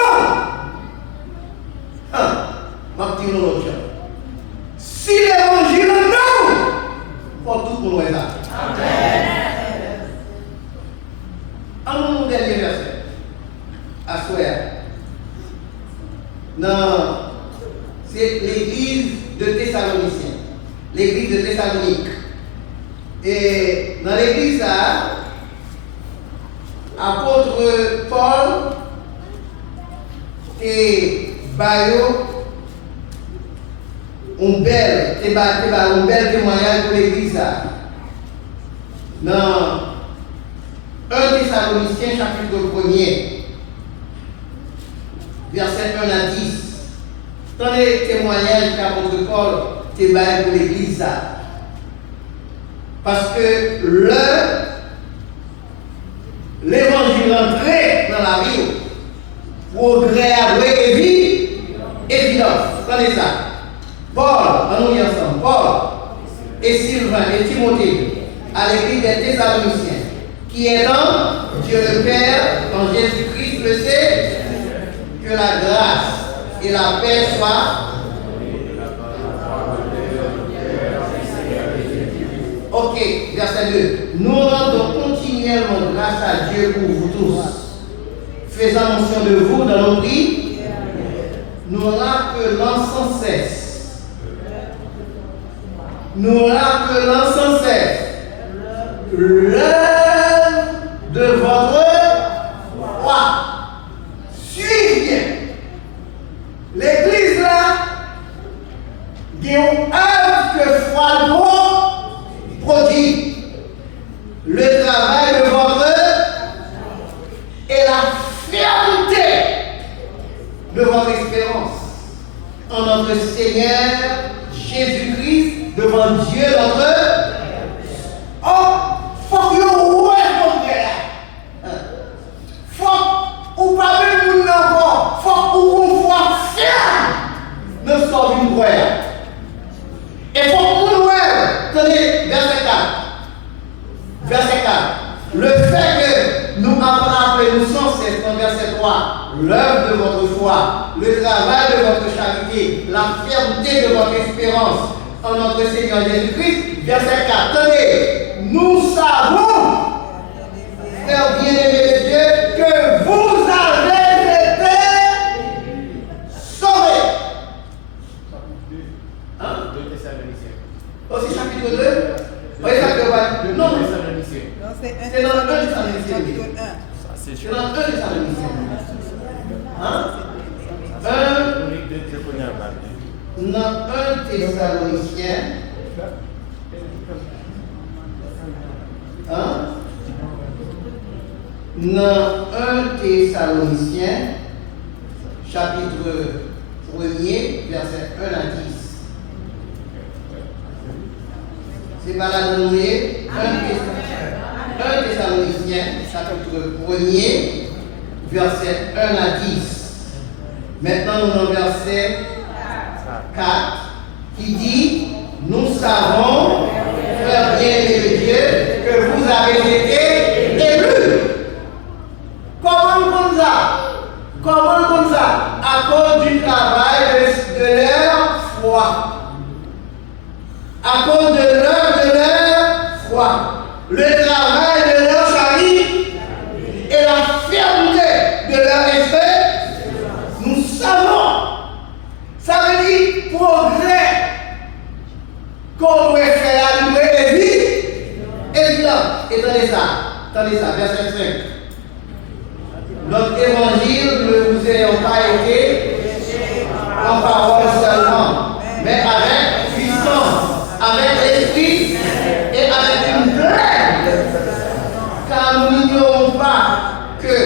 Si l'évangile est dans nous, pour tout le monde est là. Amen. En mon dernier verset, à souhait. Non, c'est l'église de Thessaloniciens. L'église de Thessalonique. Et dans l'église, apôtre Paul et Bayo un bel témoignage pour l'église. Dans 1 Thessaloniciens chapitre 1er, verset 1 à 10. Dans les témoignages qu'apôtre Paul témoigne pour l'église. Parce que l'évangile entré dans la vie, progrès à et vie, évidence. Prenez ça. Paul, on nous y ensemble, Paul et Sylvain et Timothée à l'église des Thessaloniciens, qui est en Dieu le Père, en Jésus-Christ le Seigneur, que la grâce et la paix soient. Ok, verset 2. Nous rendons continuellement grâce à Dieu pour vous tous, faisant mention de vous dans nos prières, nous rappelant sans cesse. Nous rappelons sans cesse l'œuvre de votre foi. Suivez bien. L'église là, qui ont œuvre que foi produit. Le travail de votre et la fermeté de votre espérance en notre Seigneur Jésus-Christ devant Dieu notre. Oh, faut que vous voyez faut ou pas même nous encore, faut que vous voyez ferme nous sommes une croyance. Et faut que nous tenez verset 4. Verset 4. Le fait que nous appelons sans cesse dans verset 3 l'œuvre de votre foi, le travail de votre charité, la fermeté de votre espérance en notre Seigneur Jésus-Christ. Verset 4. Tenez, nous savons, frères bien-aimés de Dieu, que vous avez été sauvés. Hein? Aussi chapitre 2. Oui, chapitre 2. Non, c'est dans le 1 Thessaloniciens. C'est dans le 1 Thessaloniciens. Hein? Dans 1 Thessaloniciens. Hein? Dans 1 Thessaloniciens, chapitre 1er, verset 1 à 10. C'est pas là de nous 1 Thessaloniciens, chapitre 1er, verset 1 à 10. Maintenant, nous avons verset 4 qui dit: nous savons, frères bien-aimés de Dieu, que vous avez été élus. Comment comme ça? Comment comme ça? À cause du travail de leur foi. À cause de l'œuvre de leur foi. Le travail de leur charité et la fermeté de leur esprit, nous savons. Ça veut dire progrès qu'on doit faire à nous évident. Et attendez ça, verset 5. Notre évangile ne vous ayant pas été en parole seulement, mais avec puissance, avec l'esprit et avec une plaie. Car nous n'ignorons pas que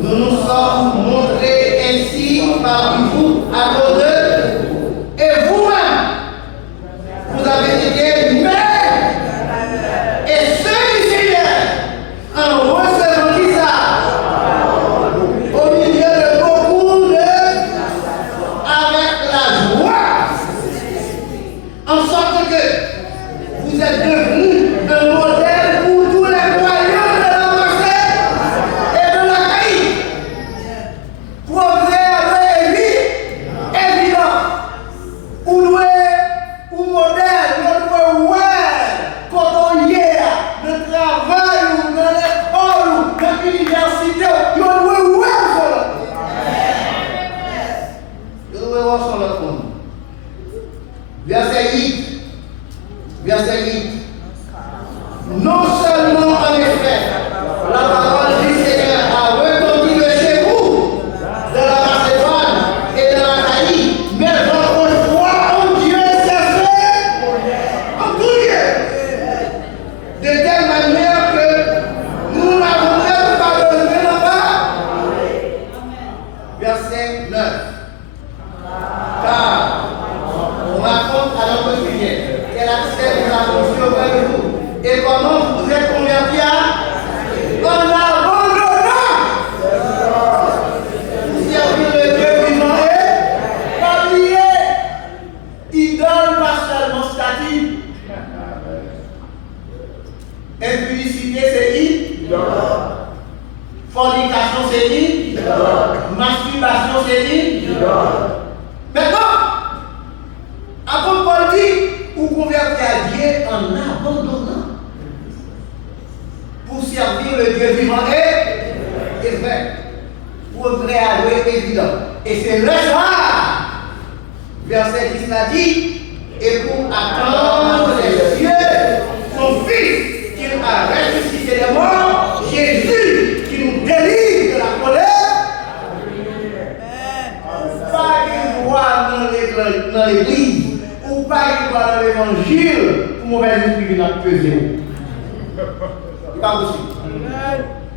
nous nous sommes montrés ainsi parmi vous à cause d'eux. Et vous-même, vous avez été maîtres et ceux du Seigneur en recevant qui ça? Au milieu de beaucoup de avec la joie, en sorte que vous êtes devenus un modèle pour tous les croyants de la Marseille et de la Caïque. Progrès évident. Ou modèle, quand on y est, le travail, ou dans l'école, ou dans l'université, on doit voir sur le monde. Verset 8. Verset 8. Non seulement en effet, la parole du Seigneur a retenti de chez vous, de la Macédoine et de la Caïque, mais votre foi en Dieu s'est fait en tout lieu. De telle manière que nous n'avons même pas besoin là-bas. Verset 9. Car on raconte à notre sujet quel accès nous avons reçu auprès de vous et comment vous vous êtes convertis en abandonnant pour servir le Dieu vivant et pas lié. Idole, pas seulement statue. Impudicité, c'est idole. Fornication, c'est idole. Masturbation, c'est idole. Maintenant, apôtre Paul dit, ou convertir à Dieu en abandonnant pour servir le Dieu vivant et vrai. Progrès à eux évident. Et c'est le soir, verset 10 l'a dit, et pour attendre les cieux, son Fils qu'il a ressuscité des morts, Jésus qui nous délivre de la colère. Pas qu'il voit dans l'église, ou pas dans l'évangile pour mauvais esprit qui n'a pesé. C'est pas possible.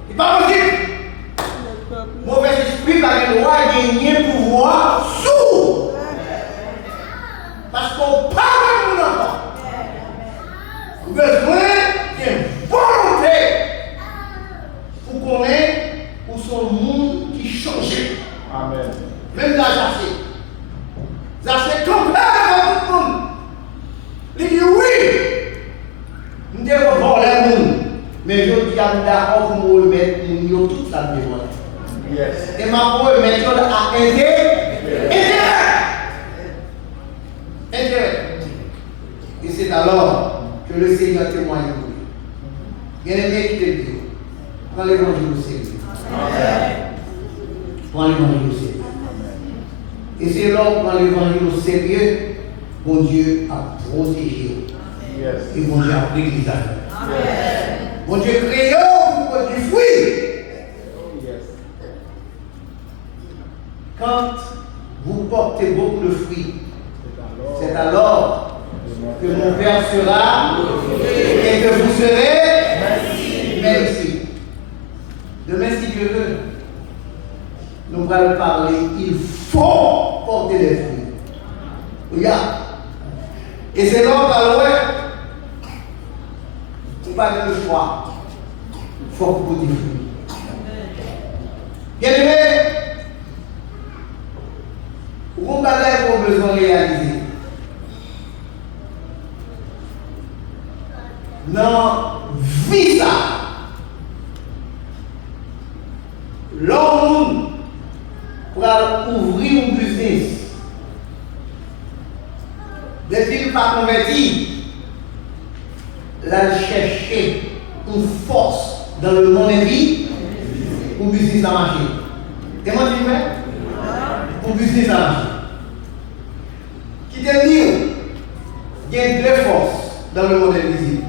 C'est pas possible. Mauvais esprit qui a le droit de gagner pouvoir sous. Parce qu'on parle de nous encore. Besoin d'une volonté pour connaître où son monde qui change. Amen. Même là, Zaché. Zaché campé avec tout le monde. Il dit oui. Nous devons voir les monde. Mais je dis à nous d'accord pour nous remettre nous toute la devant. Yes. Et ma méthode à intérêt. Et c'est alors que le Seigneur témoigne pour lui. Bien aimé qui te dit, prends l'évangile au sérieux. Prends l'évangile au sérieux. Et c'est là où prend l'évangile au sérieux, bon Dieu a protégé. Yes. Et bon Dieu a pris l'Église à faire. Bon Dieu créé pour produire fruit. Quand vous portez beaucoup de fruits, c'est alors que mon Père sera et que vous serez merci. Demain, si Dieu veut, nous allons parler. Il faut porter des fruits. Regarde. Et c'est là qu'on va vous parlez le choix. Il faut que vous portez des fruits. Bien aimé, vous avez vos besoins réalisés. Non, visa. L'homme pour ouvrir un business. Depuis qu'il n'est pas converti, là, chercher une force dans le monde de vie pour le business à marcher. Comment tu fais? Pour le business à marcher. Qui te dit, il y a deux forces dans le monde invisible.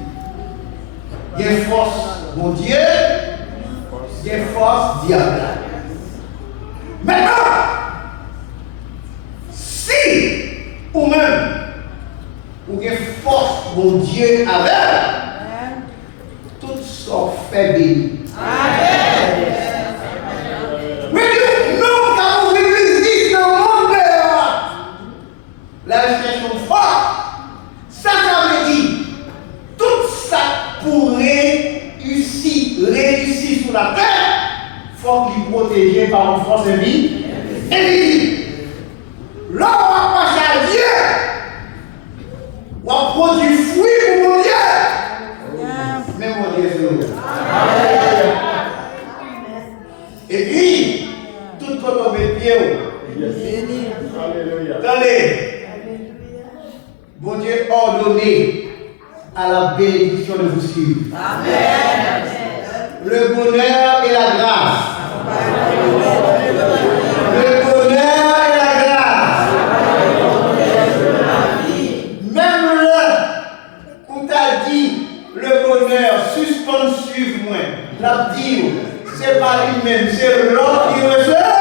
Il y a une force, mon Dieu, il y a une force diable. Maintenant, si ou même, ou une force, mon Dieu, avec, toutes sont fait béni. Amen. Mais nous, quand vous vivez dans le monde, la réflexion forte, ça veut dire, tout ça pourrait réussir sur la terre, il faut qu'il protège par une force invisible. Là, on va passer à Dieu, on va produire fruit pour mon Dieu. Mais mon Dieu, c'est nous. Et puis, tout quand on met pied, attendez, bon Dieu ordonné à la bénédiction de vous suivre. Amen. Le bonheur et la grâce. Le bonheur et la grâce. Même là où tu as dit le bonheur, suspend suivre-moi, la dire, c'est pas lui-même, c'est l'autre qui reçoit.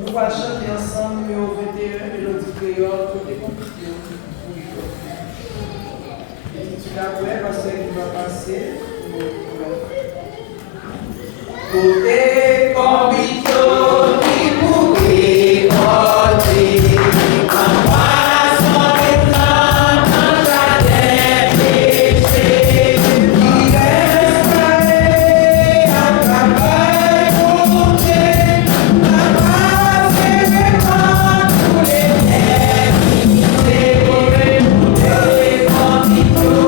Nous allons chanter ensemble numéro 21, mélodie créole, côté compliqué. Et tu l'as fait parce qu'il va passer. Côté compliqué, Thank you.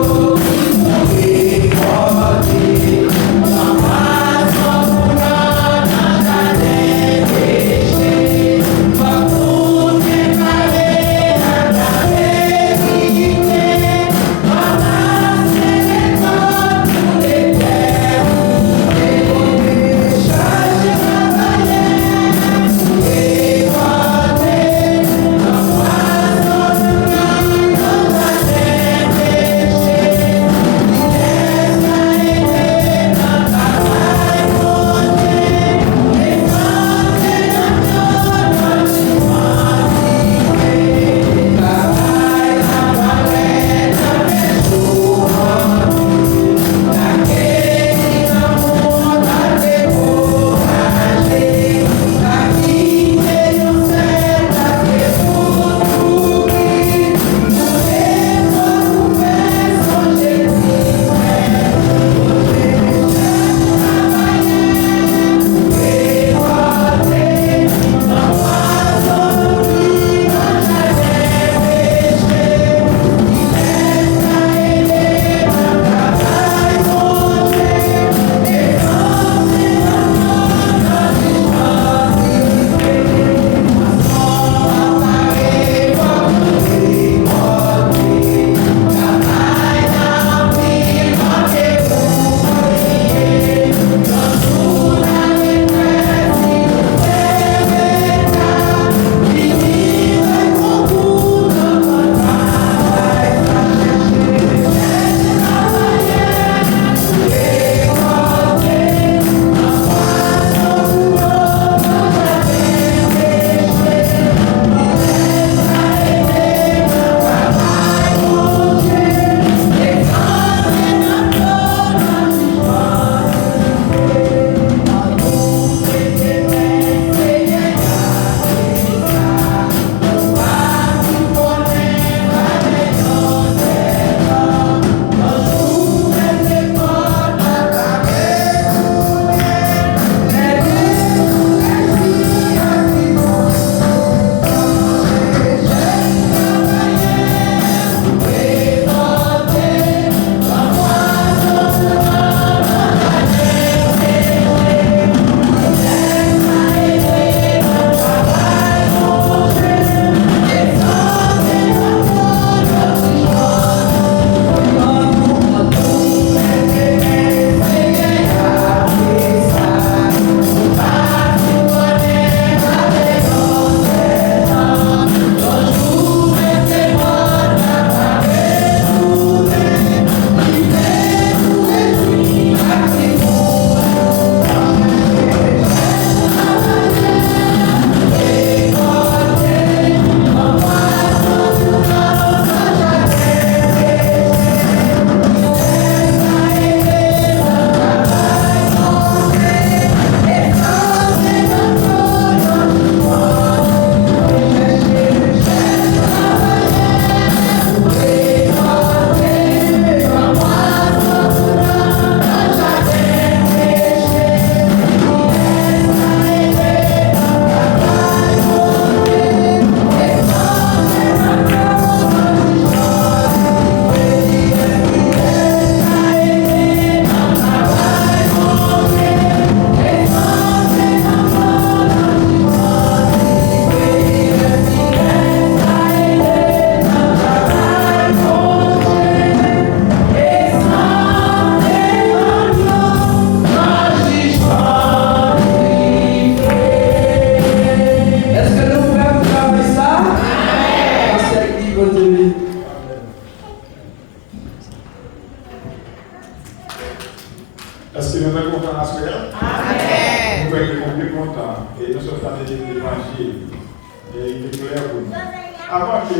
avant que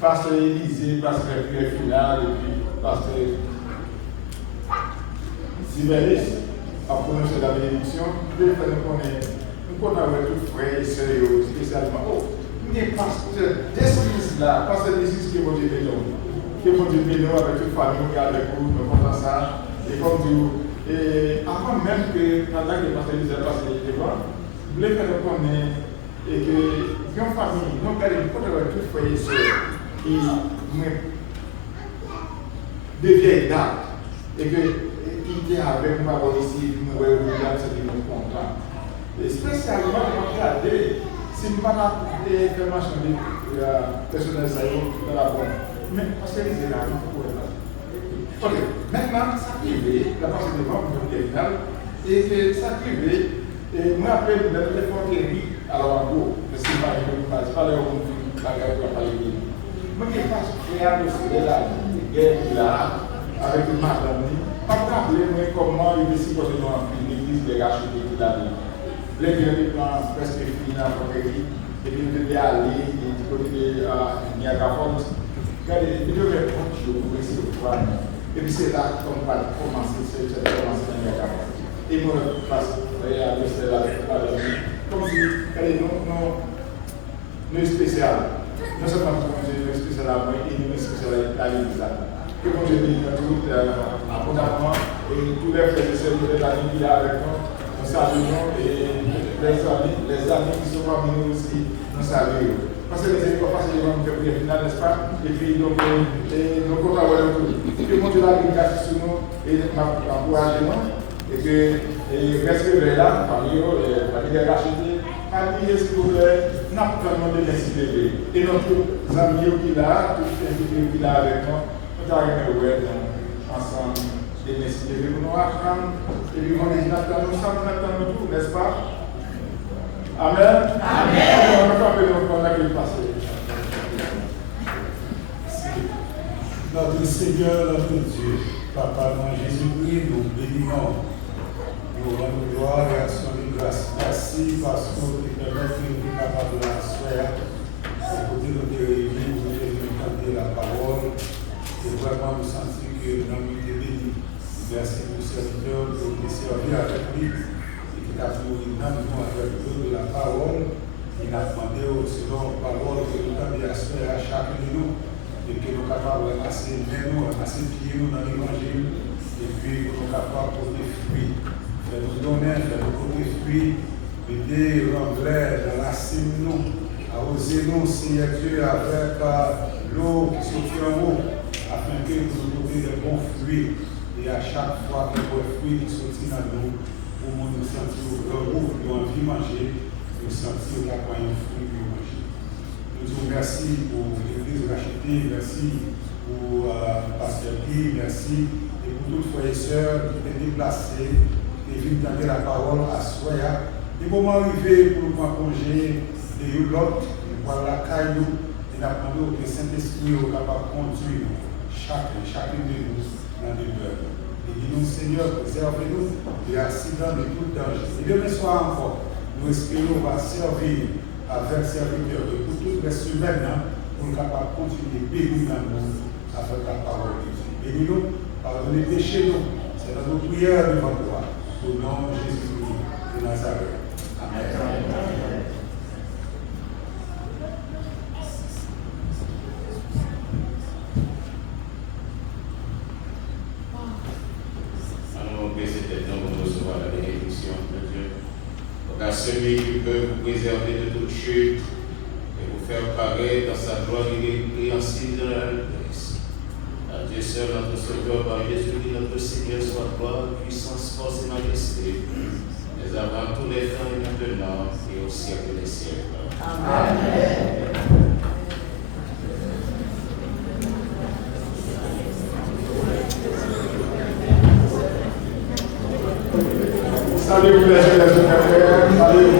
Pasteur Élisée passe la prière finale et puis Pasteur Sibélis a prononcé la bénédiction, je vais faire nous connaissons tout frère et sœurs spécialement. Oh, mais Pasteur d'esprit là, Pasteur Élisée qui est mon Dieu béni, qui est mon Dieu béni avec toute famille, qui est avec vous, nous comprenons ça. Et comme Dieu, et avant même que pendant que Pasteur Élisée passe devant, je voulais faire nous connaître et que une famille, nous allons connaître tout frère et sœurs qui de vieilles dates et que qui était avec moi ici, nous voyons c'est nous content. Et spécialement, regardez, si nous ne pouvons pas faire marcher des personnels dans la bonne, mais parce que les élèves, nous pouvons pas. Ok, maintenant, ça privé, la partie de vente, nous avons et que ça privé, et moi après, le téléphone qui est alors en gros, parce que je ne parle pas de parler. Moi qui passe frère de ce là, guerre là, avec une madame, pas de rappeler comment il est si posé dans l'église de racheter qu'il a dit. Les gens qui presque fini dans la et puis nous devons aller du côté de Niagara Falls. Regardez, il devait prendre chaud pour essayer de voir. Et puis c'est là qu'on va commencer dans Niagara Falls. Et moi, je passe à l'Est, comme si elle est non spéciale. Non seulement pour Dieu est spécial à moi et nous est spécial à l'église. Que mon Dieu bénisse tout abondamment et tous les frères et sœurs de l'année qui est avec nous, nous saluons et les amis qui sont parmi nous aussi, nous saluons. Parce que les amis vont passer devant nous prière finale, n'est-ce pas? Et puis donc, nous comptons avoir tout. Que mon Dieu la grâce sur nous et m'encourager et que restez là, parmi eux, parmi les rachetés. Habillez s'il vous plaît, n'a pas de l'incité. Et notre amis qui là, tous les invités qui là avec nous, nous avons ensemble des l'incité. Nous apprendre et puis on est nous tout, n'est-ce pas? Amen. Amen. On va appeler notre qu'on passer. Notre Seigneur, notre Dieu, Papa, dans Jésus-Christ, nous bénissons. Nous rendons gloire et action de grâce. Merci parce que vous permettez de nous capables de la soirée. Au côté de nos réunions, vous avez entendu la parole. Et vraiment, nous sentons que nous avons été bénis. Merci pour ce serviteur de nous servir avec lui. Et qui a pris nous avec de la parole. Il a demandé selon la parole que nous avons à soirée à chacun de nous. Et que nous sommes capables de passer nous, de passer pieds nous dans l'évangile. Et puis, nous sommes capables de porter fruits. Nous donner, nous porter fruits, aider l'anglais dans la cime nous, arroser nous, Seigneur Dieu, avec l'eau qui sortit en haut, afin que nous donnions des bons fruits. Et à chaque fois que les bons fruits qui sortent dans nous, pour nous sentir heureux, nous envie de manger, nous sentir d'avoir un fruit pour manger. Nous vous remercions pour l'église rachetée, merci pour Pasteur Guy, merci et pour toutes frères et sœurs qui étaient déplacés. Et vient entendre la parole à Soya. Les moments arrivés pour nous congé de l'autre, nous voir la caillou et nous que le Saint-Esprit est capable de conduire chacun de nous dans le cœur. Et dis-nous, Seigneur, préservez-nous des accidents de tout danger. Et demain soir encore, nous espérons qu'on va servir avec serviteurs de toutes les semaines pour nous capables de continuer à bénir dans nous avec la parole de Dieu. Bénis-nous, pardonnez les péchés, nous. C'est dans nos prières devant toi. Au nom de Jésus-Christ de Nazareth. Amen. Allons baisser tête pour recevoir la bénédiction de Dieu. Donc à celui qui peut vous préserver de toute chute et vous faire paraître dans sa gloire irrépréhensible de la grâce. À Dieu seul, notre Sauveur, par Jésus-Christ, notre Seigneur, soit gloire, puissance, force et majesté, mais avant tous les temps et maintenant et au siècle des siècles. Amen. Salut, vous les frères, salut,